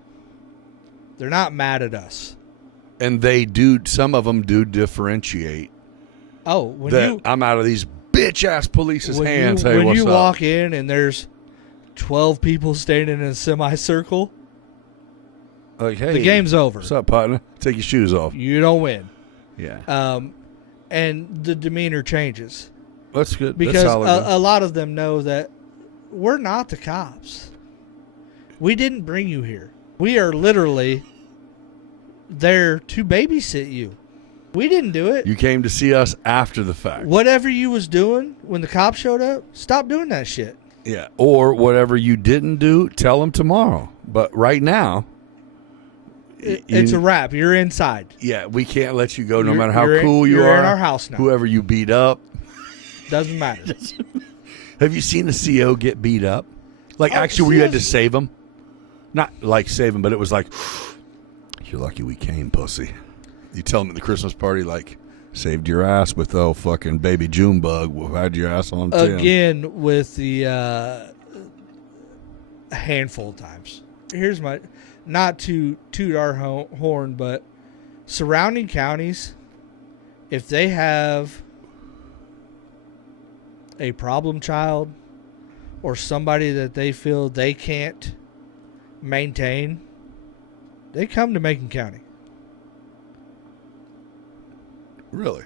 They're not mad at us. And they do, some of them do differentiate. Oh, I'm out of these bitch-ass police's hands. When hey, what's you up? walk in and there's 12 people standing in a semicircle, like, hey, the game's over. What's up, partner? Take your shoes off. You don't win. Yeah. And the demeanor changes. That's good. Because That's solid, a lot of them know that we're not the cops. We didn't bring you here. We are literally there to babysit you. We didn't do it. You came to see us after the fact. Whatever you was doing when the cops showed up, stop doing that shit. Yeah. Or whatever you didn't do, tell them tomorrow. But right now, it's a wrap. You're inside. Yeah, we can't let you go no You're- matter how you're in- cool you you're are. in our house now. Whoever you beat up. Doesn't matter. Have you seen a CO get beat up? Like, Oh, actually, where you had to COs save him? Not like save him, but it was like, you're lucky we came, pussy. You tell them at the Christmas party, like, saved your ass with the fucking baby June bug. We'll had your ass on 10. Again, with the a handful of times. Here's my, not to toot our horn, but surrounding counties, if they have a problem child or somebody that they feel they can't maintain, they come to Macon County. Really?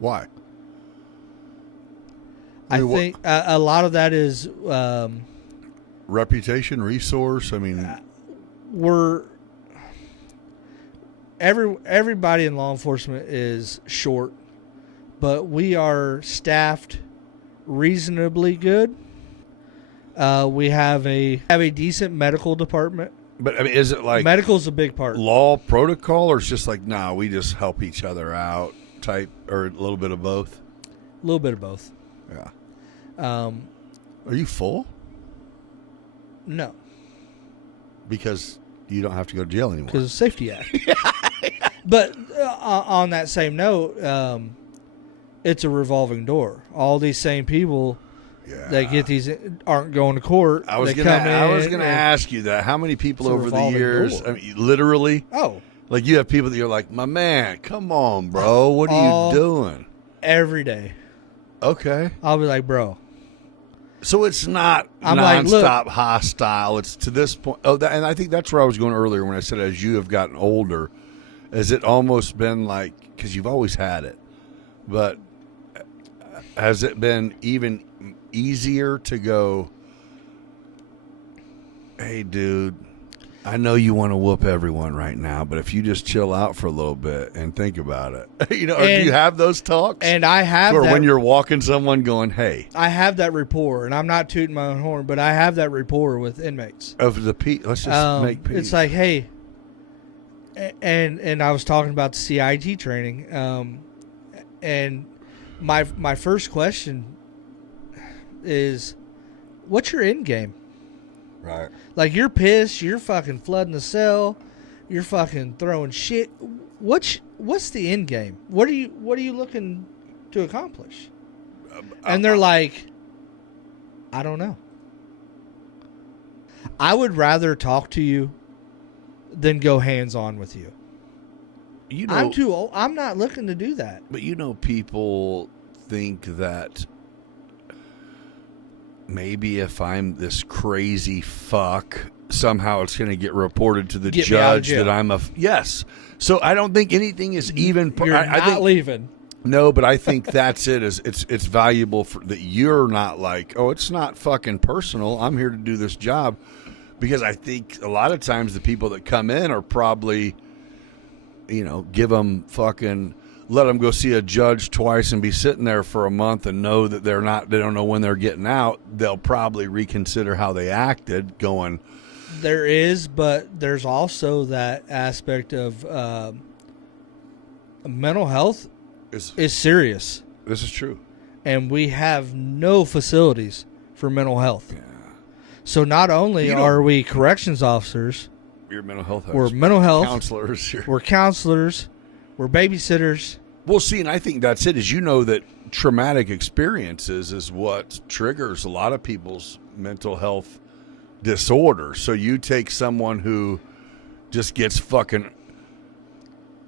Why? I mean, think a lot of that is reputation, resource. I mean, everybody in law enforcement is short, but we are staffed reasonably good. We have a decent medical department. but I mean, is it like Medical's a big part. law protocol, or it's just like, nah, we just help each other out type, or a little bit of both? A little bit of both. Yeah. Um, Are you full? no, Because you don't have to go to jail anymore. because of the Safety Act. But on that same note, it's a revolving door. All these same people Yeah. that get these aren't going to court. I was They gonna come gonna in ask you that. How many people It's a over the revolving years? door. I mean, literally, Oh, like you have people that you're like, my man, come on, bro, what are All- you doing? every day. Okay, I'll be like, bro. so it's not I'm like, nonstop hostile. It's to this point. Oh, and I think that's where I was going earlier when I said as you have gotten older, has it almost been like, because you've always had it, but has it been even easier to go, hey, dude, I know you want to whoop everyone right now, but if you just chill out for a little bit and think about it, or do And- you have those talks? And I have or that, when you're walking someone going, hey, I have that rapport, and I'm not tooting my own horn, but I have that rapport with inmates. of the let's just make peace. It's like, hey, and I was talking about the CIT training, and my first question is, what's your end game? right. Like, you're pissed, you're fucking flooding the cell, you're fucking throwing shit. What's the end game? What are you looking to accomplish? And they're like, I don't know. I would rather talk to you than go hands on with you. You know, I'm too old. I'm not looking to do that. but people think that maybe if I'm this crazy fuck, somehow it's going to get reported to the Get me out of judge jail. that I'm yes. So I don't think anything is even. You're I not think, leaving. no, but I think that's it. Is it's valuable for that you're not like, oh, it's not fucking personal. I'm here to do this job, because I think a lot of times the people that come in are probably, give them fucking. Let them go see a judge twice and be sitting there for a month and know that they don't know when they're getting out. They'll probably reconsider how they acted going. There is, but there's also that aspect of mental health is serious. This is true. And we have no facilities for mental health. Yeah. So not only You don't- are we corrections officers, Your mental health. we're mental health, counselors here. we're counselors, we're babysitters. Well, see, and I think that's it. Is that traumatic experiences is what triggers a lot of people's mental health disorders. So you take someone who just gets fucking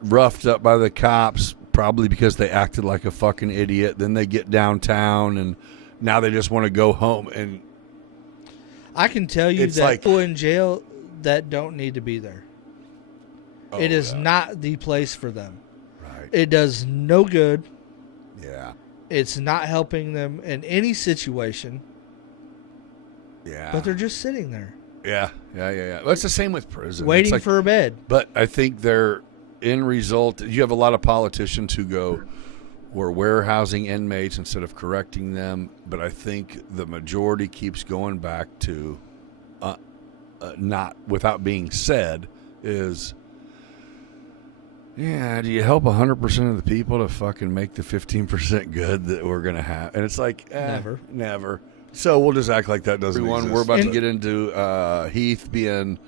roughed up by the cops, probably because they acted like a fucking idiot. Then they get downtown, and now they just want to go home. And I can tell you It's that like- people in jail that don't need to be there. It is not the place for them. right. It does no good. Yeah. It's not helping them in any situation, Yeah. but they're just sitting there Yeah. Well, it's the same with prison. waiting It's like, for a bed. But I think end result, you have a lot of politicians who go, we're warehousing inmates instead of correcting them. But I think the majority keeps going back to, not without being said, is, yeah, do you help 100% of the people to fucking make the 15% good that we're going to have? And it's like, never. So we'll just act like that doesn't exist. We're about to get into Heath being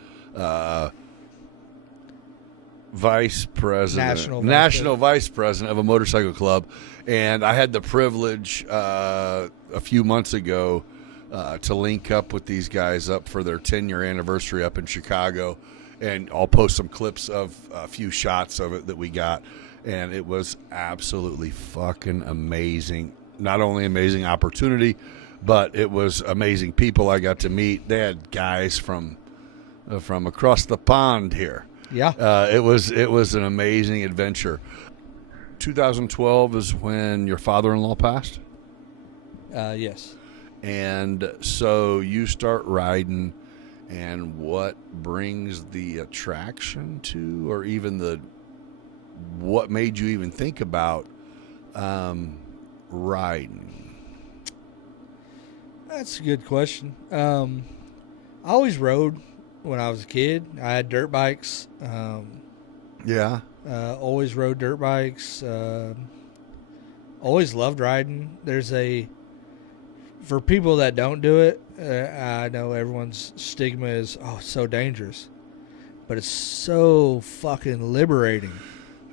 vice president, national vice president of a motorcycle club. And I had the privilege a few months ago to link up with these guys up for their 10-year anniversary up in Chicago. And I'll post some clips of a few shots of it that we got. And it was absolutely fucking amazing. Not only amazing opportunity, but it was amazing people I got to meet. They had guys from across the pond here. Yeah. It was an amazing adventure. 2012 is when your father-in-law passed? Yes. And so you start riding. And what brings the attraction to, or even what made you even think about riding? That's a good question. I always rode when I was a kid. I had dirt bikes. Always rode dirt bikes. Always loved riding. For people that don't do it, I know everyone's stigma is, it's so dangerous. But it's so fucking liberating.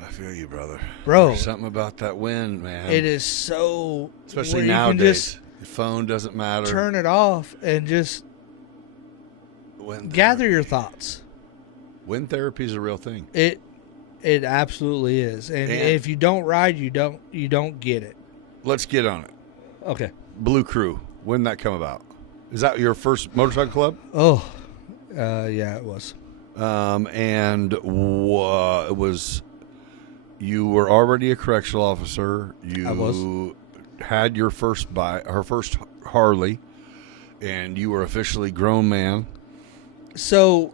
I feel you, brother. Bro. There's something about that wind, man. It is so... Especially nowadays. Your phone doesn't matter. Turn it off and just gather your thoughts. Wind therapy is a real thing. It absolutely is. And if you don't ride, you don't get it. Let's get on it. Okay. Blue Crew. When did that come about? Is that your first motorcycle club? Oh, yeah, it was. And it was, you were already a correctional officer. I was. Had your first her first Harley, and you were officially grown man. So,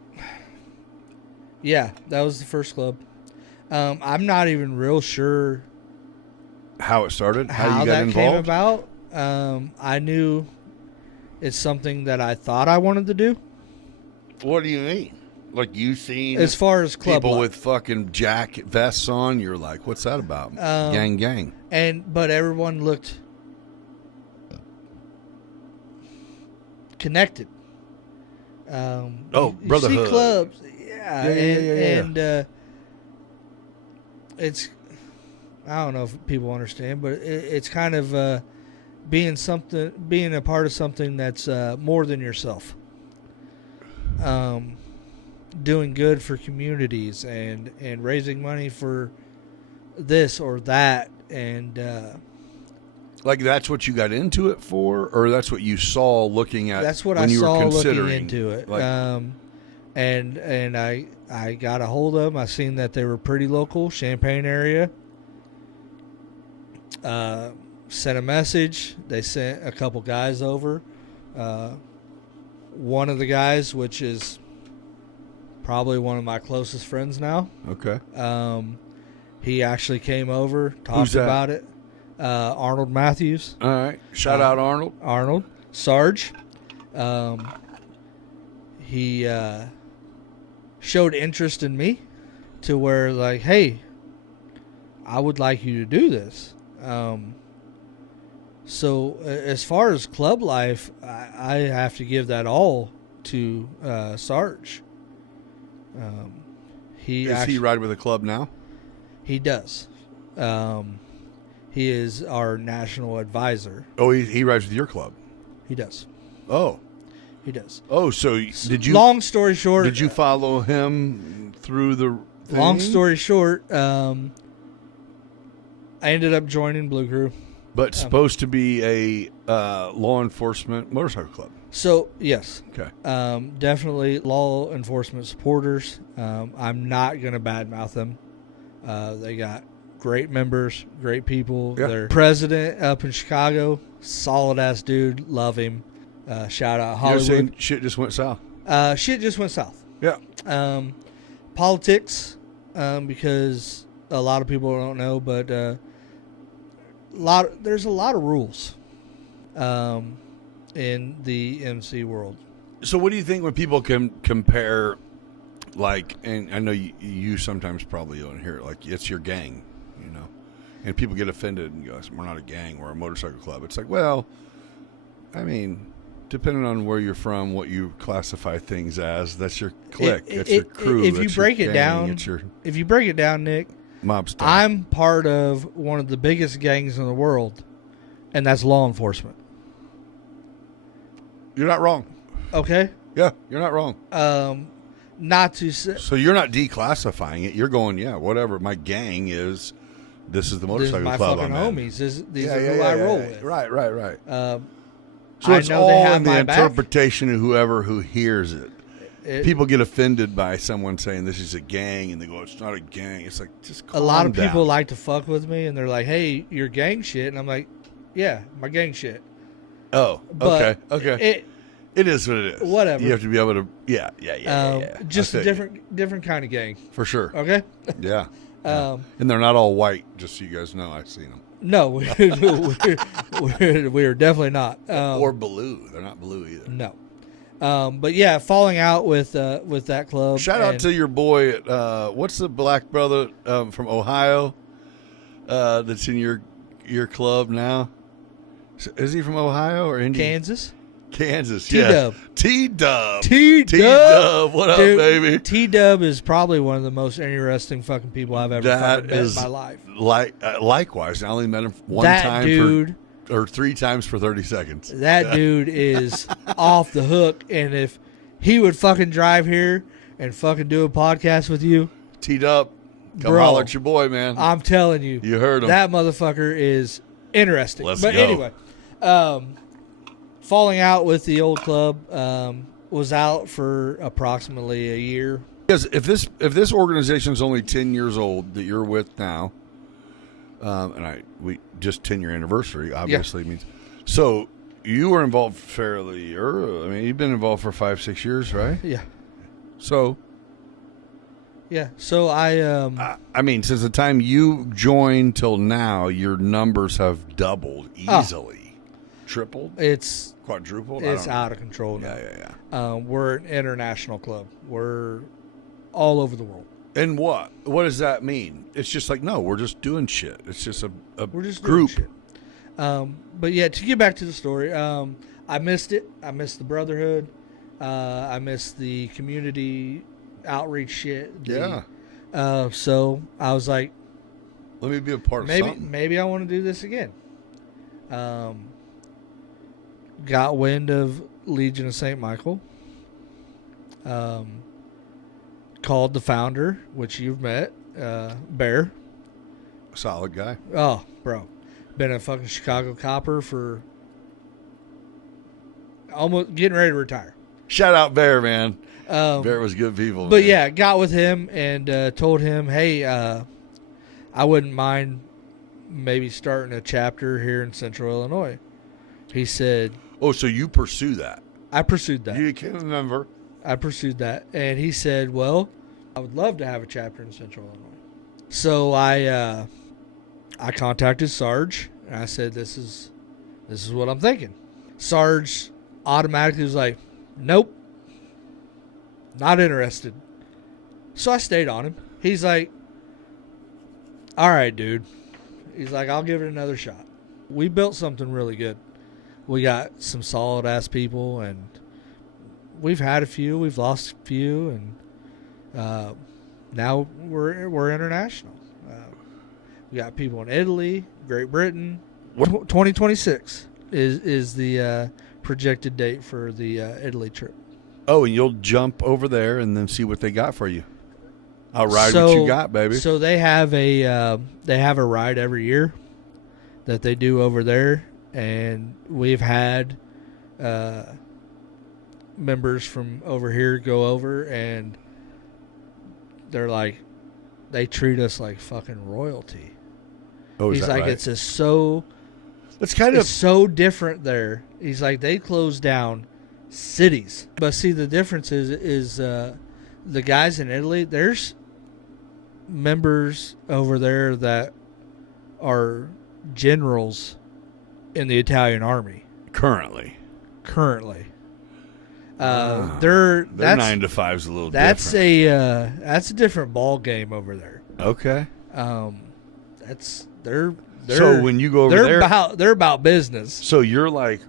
yeah, that was the first club. I'm not even real sure how it started, how you got that involved. Came about. I knew it's something that I thought I wanted to do. What do you mean? Like you seen as far as club people life. With fucking jacket vests on? You're like, what's that about? Gang. But everyone looked connected. Brotherhood. You see clubs, and it's, I don't know if people understand, but it's kind of being a part of something that's more than yourself. Doing good for communities and raising money for this or that, and like that's what you got into it for, or that's what you saw looking at. That's what when I you saw were considering, looking into it. Like, and I got a hold of them. I seen that they were pretty local, Champaign area. Sent a message. They sent a couple guys over. One of the guys, which is probably one of my closest friends now. Okay. He actually came over, talked about it. Arnold Matthews. All right. Shout out Arnold. Arnold. Sarge. He showed interest in me to where, like, hey, I would like you to do this. So as far as club life, I have to give that all to Sarge. Does he ride with a club now? He does. He is our national advisor. Oh, he rides with your club? He does. Oh. He does. Oh, so did you... Long story short... Did you follow him through the thing? Long story short, I ended up joining Blue Crew. But supposed to be a law enforcement motorcycle club. So, yes. Okay. Definitely law enforcement supporters. I'm not going to badmouth them. They got great members, great people. Yeah. Their president up in Chicago, solid-ass dude. Love him. Shout out Hollywood. You're saying shit just went south. Shit just went south. Yeah. Politics. because a lot of people don't know, but there's a lot of rules in the MC world. So what do you think when people can compare, like, and I know you sometimes probably don't hear it, like, it's your gang, you know, and people get offended and go, we're not a gang, we're a motorcycle club. It's like, well, I mean, depending on where you're from, what you classify things as, that's your clique, that's your crew. If you break it down, Nick, mob style. I'm part of one of the biggest gangs in the world, and that's law enforcement. You're not wrong. Okay? Yeah, you're not wrong. Not to say... So you're not declassifying it. You're going, yeah, whatever. My gang is... This is the motorcycle club. This is my fucking homies. These are who I roll with. Right. So it's all in the interpretation of whoever who hears it. People get offended by someone saying this is a gang, and they go, it's not a gang. It's like, just calm down. A lot of people like to fuck with me, and they're like, hey, you're gang shit. And I'm like, yeah, my gang shit. Oh, but okay. It is what it is. Whatever. You have to be able to, yeah. Just a different kind of gang. For sure. Okay? Yeah. And they're not all white, just so you guys know. I've seen them. No, we're definitely not. Or blue. They're not blue either. No. But yeah, falling out with that club. Shout out to your boy at, what's the black brother from Ohio that's in your club now? Is he from Ohio or Indiana? Kansas, T-Dub. Yeah. T-Dub. T-Dub. What up, dude, baby? T-Dub is probably one of the most interesting fucking people I've ever fucking met in my life. Likewise. I only met him or 3 times for 30 seconds. That dude is off the hook, and if he would fucking drive here and fucking do a podcast with you, T-Dub, come holler at your boy, man. I'm telling you. You heard him. That motherfucker is interesting. Let's go. Anyway, falling out with the old club, was out for approximately a year. Because if this organization is only 10 years old that you're with now, we just 10-year anniversary obviously means. So you were involved fairly early. I mean, you've been involved for 5-6 years, right? Yeah. So. Yeah. So I mean, since the time you joined till now, your numbers have doubled easily, tripled. It's quadrupled. It's out of control now. Yeah. We're an international club. We're all over the world. And what does that mean? It's just like, no, we're just doing shit. It's just we're just group. Doing shit. But yeah, to get back to the story, I missed it. I missed the Brotherhood. I missed the community outreach shit. So I was like, let me be a part of something. Maybe I want to do this again. Got wind of Legion of St. Michael. Called the founder, which you've met, Bear. Solid guy. Oh, bro. Been a fucking Chicago copper for almost getting ready to retire. Shout out Bear, man. Bear was good people. But man. yeah, got with him and told him, hey, I wouldn't mind maybe starting a chapter here in Central Illinois. He said... Oh, so you pursue that? I pursued that. You can't remember. I pursued that. And he said, well, I would love to have a chapter in Central Illinois. So I contacted Sarge, and I said, this is what I'm thinking. Sarge automatically was like, nope, not interested. So I stayed on him. He's like, all right, dude. He's like, I'll give it another shot. We built something really good. We got some solid-ass people, and we've had a few. We've lost a few, and now we're international. We got people in Italy, Great Britain. 2026 is the projected date for the Italy trip. Oh, and you'll jump over there and then see what they got for you. I'll ride what you got, baby. So they have a ride every year that they do over there, and we've had members from over here go over, and they're like, they treat us like fucking royalty. Oh, is He's that like, right? it's so different there. He's like, they closed down cities. But see, the difference is the guys in Italy, members over there that are generals in the Italian army Currently. Their 9 to 5's a little that's different. That's a different ball game over there. Okay. They're so when you go over there, they're about business. So you're like,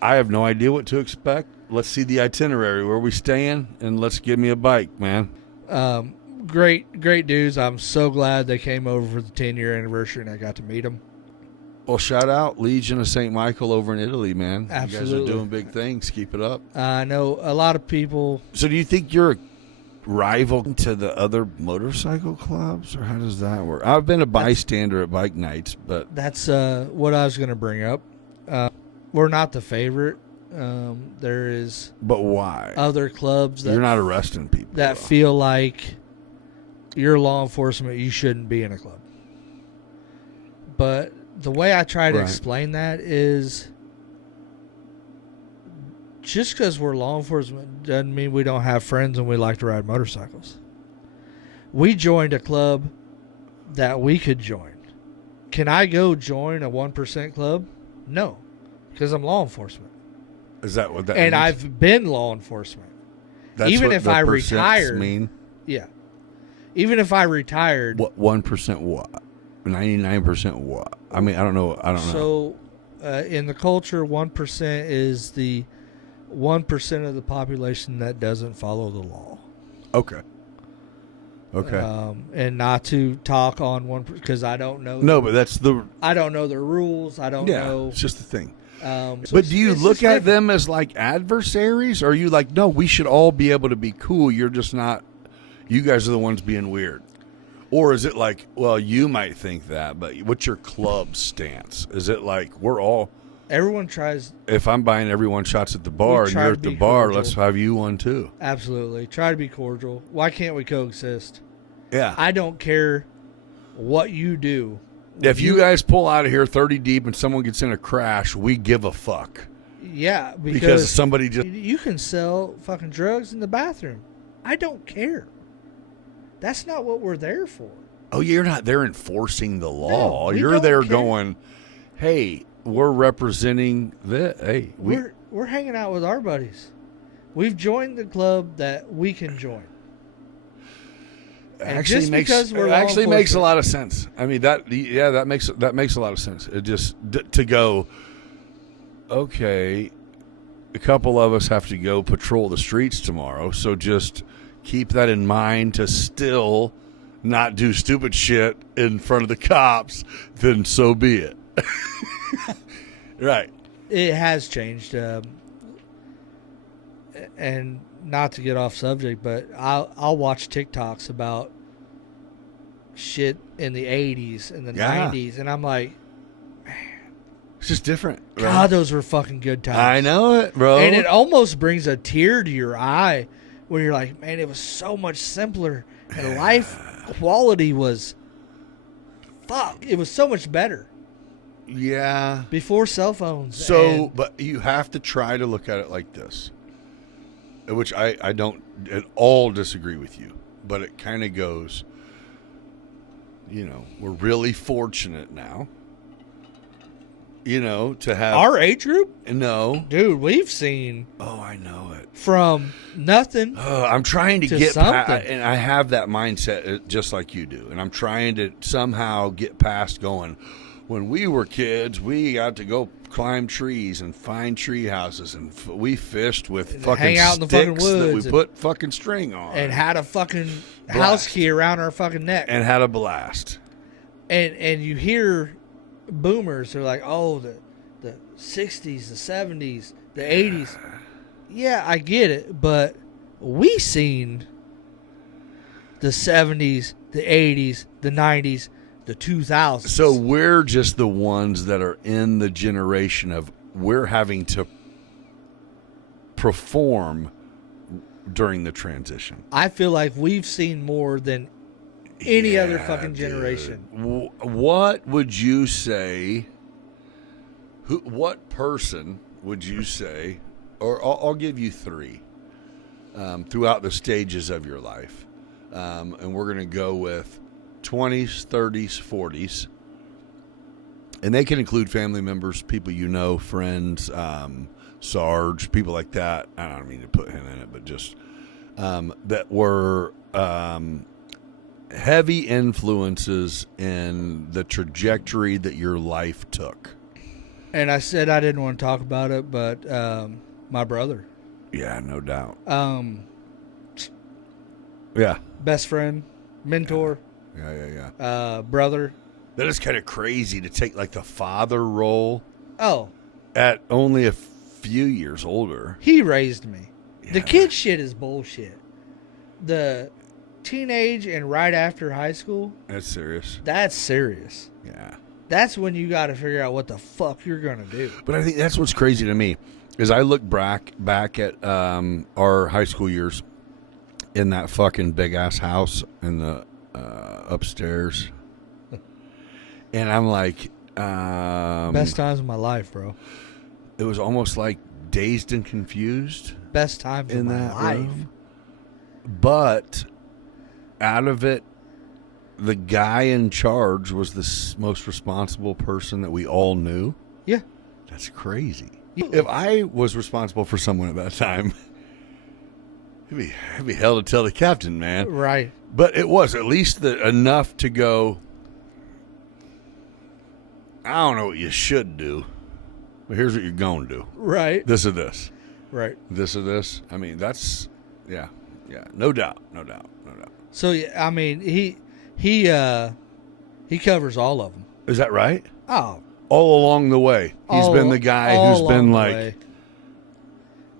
I have no idea what to expect. Let's see the itinerary. Where are we staying? And let's give me a bike, man. Great dudes. I'm so glad they came over for the 10-year anniversary and I got to meet them. Well, shout out Legion of St. Michael over in Italy, man. Absolutely. You guys are doing big things. Keep it up. I know a lot of people. So do you think you're a rival to the other motorcycle clubs, or how does that work? I've been a bystander at bike nights, but that's what I was going to bring up. We're not the favorite. There is. But why? Other clubs that you're not arresting people that though. Feel like you're law enforcement. You shouldn't be in a club. But the way I try to explain that is, just because we're law enforcement doesn't mean we don't have friends and we like to ride motorcycles. We joined a club that we could join. Can I go join a 1% club? No, because I'm law enforcement. Is that what that and means? I've been law enforcement. That's even what if the I percents retired. mean? Yeah. Even if I retired. What 1% what? 99% what? I mean, I don't know. So, in the culture, 1% is the 1% of the population that doesn't follow the law. Okay. And not to talk on one because I don't know. No, but that's the. I don't know the rules. I don't know. It's just the thing. So but do you look at them as like adversaries? Or are you like, no, we should all be able to be cool. You're just not. You guys are the ones being weird. Or is it like, well, you might think that, but what's your club stance? Is it like we're all. Everyone tries. If I'm buying everyone shots at the bar and you're at the bar, cordial. Let's have you one too. Absolutely. Try to be cordial. Why can't we coexist? Yeah. I don't care what you do. If you guys pull out of here 30 deep and someone gets in a crash, we give a fuck. Yeah. Because somebody just. You can sell fucking drugs in the bathroom. I don't care. That's not what we're there for. Oh, you're not there enforcing the law. No, you're there going, hey, we're representing the. Hey, we're hanging out with our buddies. We've joined the club that we can join. Actually makes a lot of sense. I mean that makes a lot of sense. It just to go. Okay, a couple of us have to go patrol the streets tomorrow, so just keep that in mind to still not do stupid shit in front of the cops. Then so be it. Right. It has changed, and not to get off subject, but I'll watch TikToks about shit in the 80s and the 90s, and I'm like, man, it's just different. Right? God, those were fucking good times. I know it, bro. And it almost brings a tear to your eye when you're like, man, it was so much simpler, and life quality was, it was so much better. Yeah. Before cell phones. So, but you have to try to look at it like this, which I don't at all disagree with you, but it kind of goes, we're really fortunate now, to have. Our age group? No. Dude, we've seen. Oh, I know it. From nothing. I'm trying to get something. and I have that mindset just like you do, and I'm trying to somehow get past going, when we were kids, we got to go climb trees and find tree houses, and we fished with fucking hang out in the fucking sticks that we woods put fucking string on. And had a fucking house key around our fucking neck. And had a blast. And you hear boomers, they're like, oh, the 60s, the 70s, the 80s. Yeah, I get it, but we seen the 70s, the 80s, the 90s, the 2000s. So we're just the ones that are in the generation of we're having to perform during the transition. I feel like we've seen more than any other fucking generation. What would you say? What person would you say, or I'll give you three, throughout the stages of your life, and we're going to go with 20s, 30s, 40s. And they can include family members, people you know, friends, Sarge, people like that. I don't mean to put him in it, but just that were heavy influences in the trajectory that your life took. And I said I didn't want to talk about it, but my brother. Yeah, no doubt. Yeah. Best friend, mentor. Yeah. Brother. That is kind of crazy to take like the father role. Oh. At only a few years older. He raised me. Yeah. The kid shit is bullshit. The teenage and right after high school. That's serious. That's serious. Yeah. That's when you got to figure out what the fuck you're going to do. But I think that's what's crazy to me is I look back at our high school years in that fucking big ass house in the upstairs. And I'm like... best times of my life, bro. It was almost like Dazed and Confused. Best times in my life. Room. But out of it, the guy in charge was the most responsible person that we all knew. Yeah. That's crazy. Yeah. If I was responsible for someone at that time, it'd be hell to tell the captain, man. Right. But it was at least enough to go... I don't know what you should do, but here's what you're going to do. Right. This or this. Right. This or this. I mean, that's, yeah. No doubt. So, I mean, he covers all of them. Is that right? Oh. All along the way. He's been the guy who's been like...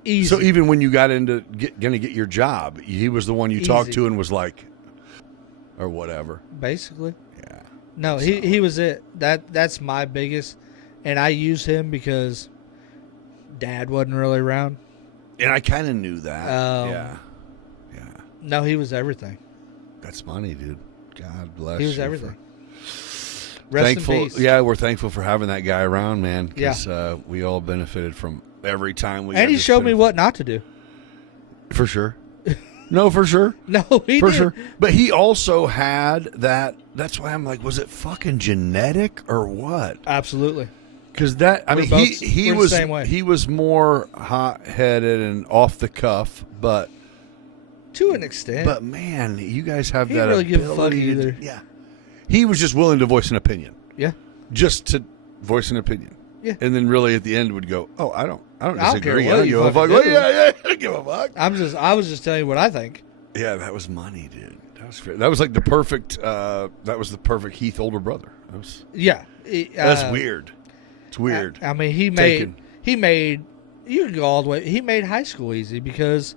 Easy. So even when you got into going to get your job, he was the one you talked to and was like, or whatever. Basically. Yeah. No, he was it. That's my biggest, and I use him because Dad wasn't really around. And I kind of knew that. Yeah. No, he was everything. That's money, dude. God bless. He was you everything. Thankful. In peace. Yeah, we're thankful for having that guy around, man. Because we all benefited from every time we. And he showed me what not to do. For sure. No, for sure. No, he for did. sure. But he also had that. That's why I'm like, was it fucking genetic or what? Absolutely. Because that, I mean, he was the same way. He was more hot-headed and off the cuff, but to an extent. But man, you guys have he that really ability. Give a fuck either. Yeah. He was just willing to voice an opinion. Yeah. Just to voice an opinion. Yeah. And then really at the end would go, oh, I don't disagree. I don't give a fuck. Yeah, I don't give a fuck. I was just telling you what I think. Yeah, that was money, dude. That was great. That was like the perfect. That was the perfect Heath older brother. That was. Yeah. That's weird. It's weird. I mean, he made. You can go all the way. He made high school easy because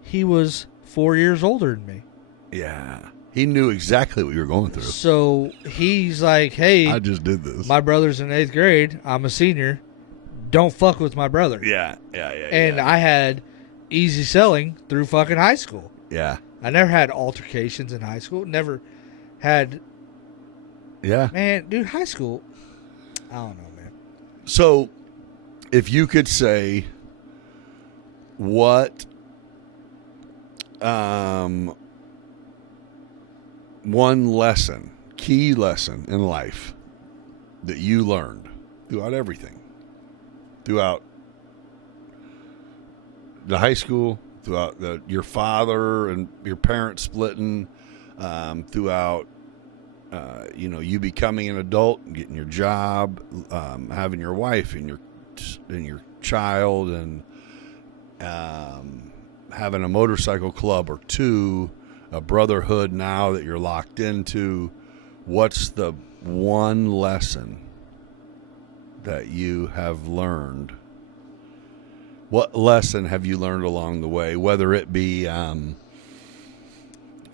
he was 4 years older than me. Yeah. He knew exactly what you were going through. So he's like, hey, I just did this. My brother's in 8th grade. I'm a senior. Don't fuck with my brother. Yeah. And I had easy selling through fucking high school. Yeah. I never had altercations in high school. Never had. Yeah. Man, dude, high school. I don't know, man. So, if you could say what one lesson, key lesson in life that you learned throughout everything, throughout the high school, throughout your father and your parents splitting, throughout you becoming an adult and getting your job, having your wife and your child, and having a motorcycle club or two, a brotherhood now that you're locked into. What's the one lesson that you have learned? What lesson have you learned along the way? Whether it be, it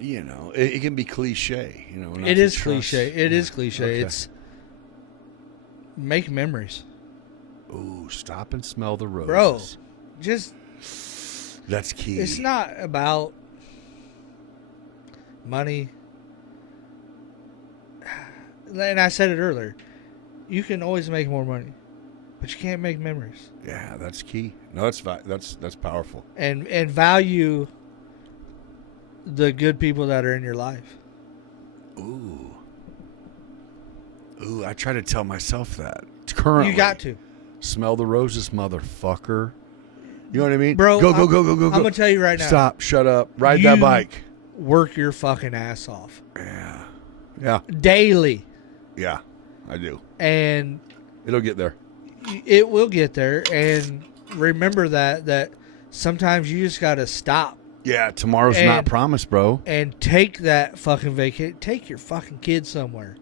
can be cliche. It is cliche. It is cliche. Okay. It's make memories. Ooh, stop and smell the roses. Bro, just... That's key. It's not about money. And I said it earlier. You can always make more money, but you can't make memories. Yeah, that's key. No, that's powerful. And value the good people that are in your life. Ooh, I try to tell myself that. Currently, You got to. smell the roses, motherfucker. You know what I mean? Bro, go. I'm going to tell you right now. Stop, shut up, ride that bike. Work your fucking ass off. Yeah, Daily. yeah, I do. And It'll get there. it will get there. And remember that sometimes you just got to stop. Yeah, tomorrow's not promised, bro. And take that fucking vacation. Take your fucking kids somewhere.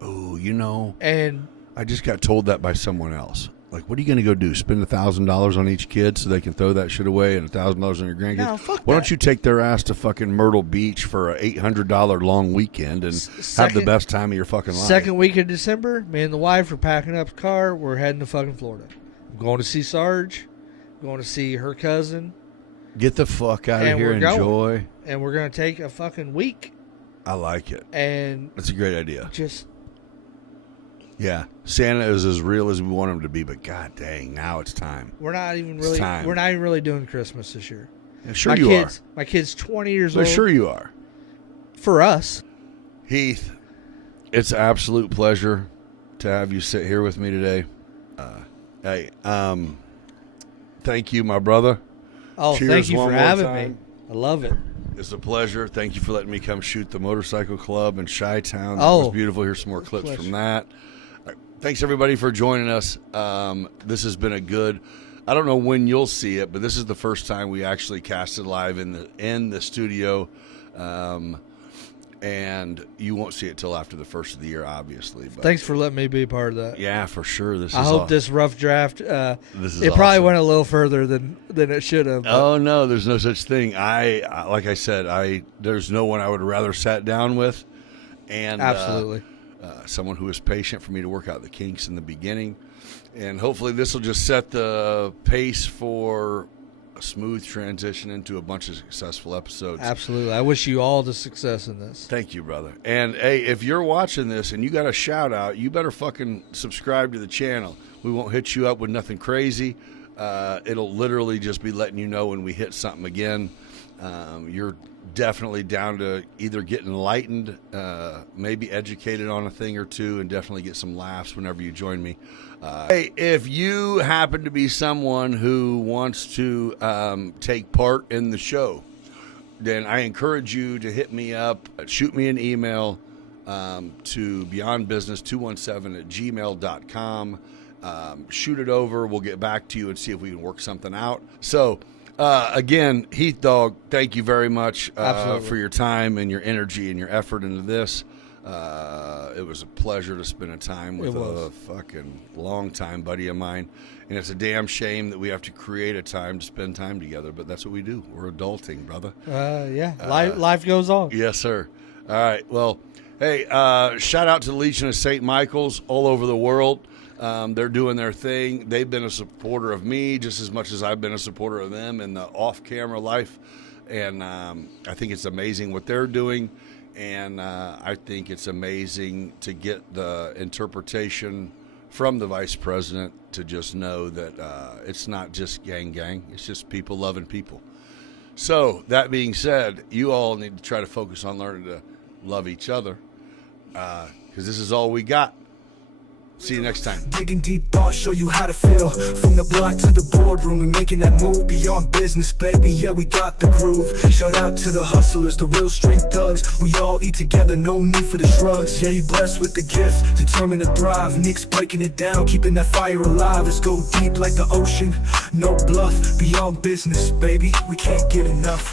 Oh, you know. And I just got told that by someone else. Like, what are you going to go do? Spend $1,000 on each kid so they can throw that shit away and $1,000 on your grandkids? No, fuck Why that. don't you take their ass to fucking Myrtle Beach for a $800 long weekend and have the best time of your fucking life? Second week of December, me and the wife are packing up the car. We're heading to fucking Florida. I'm going to see Sarge. I'm going to see her cousin. Get the fuck out of And here. we're going. Enjoy. And we're going to take a fucking week. I like it. And That's a great idea. just... Yeah. Santa is as real as we want him to be, but god dang, now it's time. We're not even time. really doing Christmas this year. Yeah, sure you are. My kid's 20 years But old. sure you are. For us. Heath, it's an absolute pleasure to have you sit here with me today. Thank you, my brother. Oh, Cheers thank you one for more having time. me. I love it. It's a pleasure. Thank you for letting me come shoot the motorcycle club in Chi-Town. That Oh, was beautiful. Here's some more clips pleasure. from that. All right. Thanks, everybody, for joining us. This has been a good... I don't know when you'll see it, but this is the first time we actually casted live in the studio. And you won't see it till after the first of the year, obviously. But Thanks for letting me be a part of that. yeah, for sure. I hope this rough draft, This is it probably awesome. went a little further than it should have. but- Oh no, there's no such thing. I like I said, there's no one I would rather sat down with, and Absolutely. Someone who is patient for me to work out the kinks in the beginning, and hopefully this will just set the pace for a smooth transition into a bunch of successful episodes. Absolutely. I wish you all the success in this. Thank you, brother. And hey, if you're watching this and you got a shout out, you better fucking subscribe to the channel. We won't hit you up with nothing crazy. It'll literally just be letting you know when we hit something again. You're definitely down to either get enlightened, maybe educated on a thing or two, and definitely get some laughs whenever you join me. Hey, if you happen to be someone who wants to take part in the show, then I encourage you to hit me up, shoot me an email to beyondbusiness217@gmail.com. Shoot it over. We'll get back to you and see if we can work something out. So, again, Heath Dog, thank you very much for your time and your energy and your effort into this. It was a pleasure to spend a time with a fucking long-time buddy of mine. And it's a damn shame that we have to create a time to spend time together, but that's what we do. We're adulting, brother. Yeah. Life goes on. Yes, sir. All right. Well, hey, shout out to the Legion of St. Michael's all over the world. They're doing their thing. They've been a supporter of me just as much as I've been a supporter of them in the off-camera life. And I think it's amazing what they're doing. And I think it's amazing to get the interpretation from the vice president to just know that it's not just gang. It's just people loving people. So that being said, you all need to try to focus on learning to love each other because this is all we got. See you next time. Digging deep thoughts, show you how to feel. From the block to the boardroom, we making that move. Beyond business, baby, yeah, we got the groove. Shout out to the hustlers, the real street thugs. We all eat together, no need for the drugs. Yeah, you blessed with the gift, determined to thrive. Nick's breaking it down, keeping that fire alive. Let's go deep like the ocean, no bluff. Beyond business, baby, we can't get enough.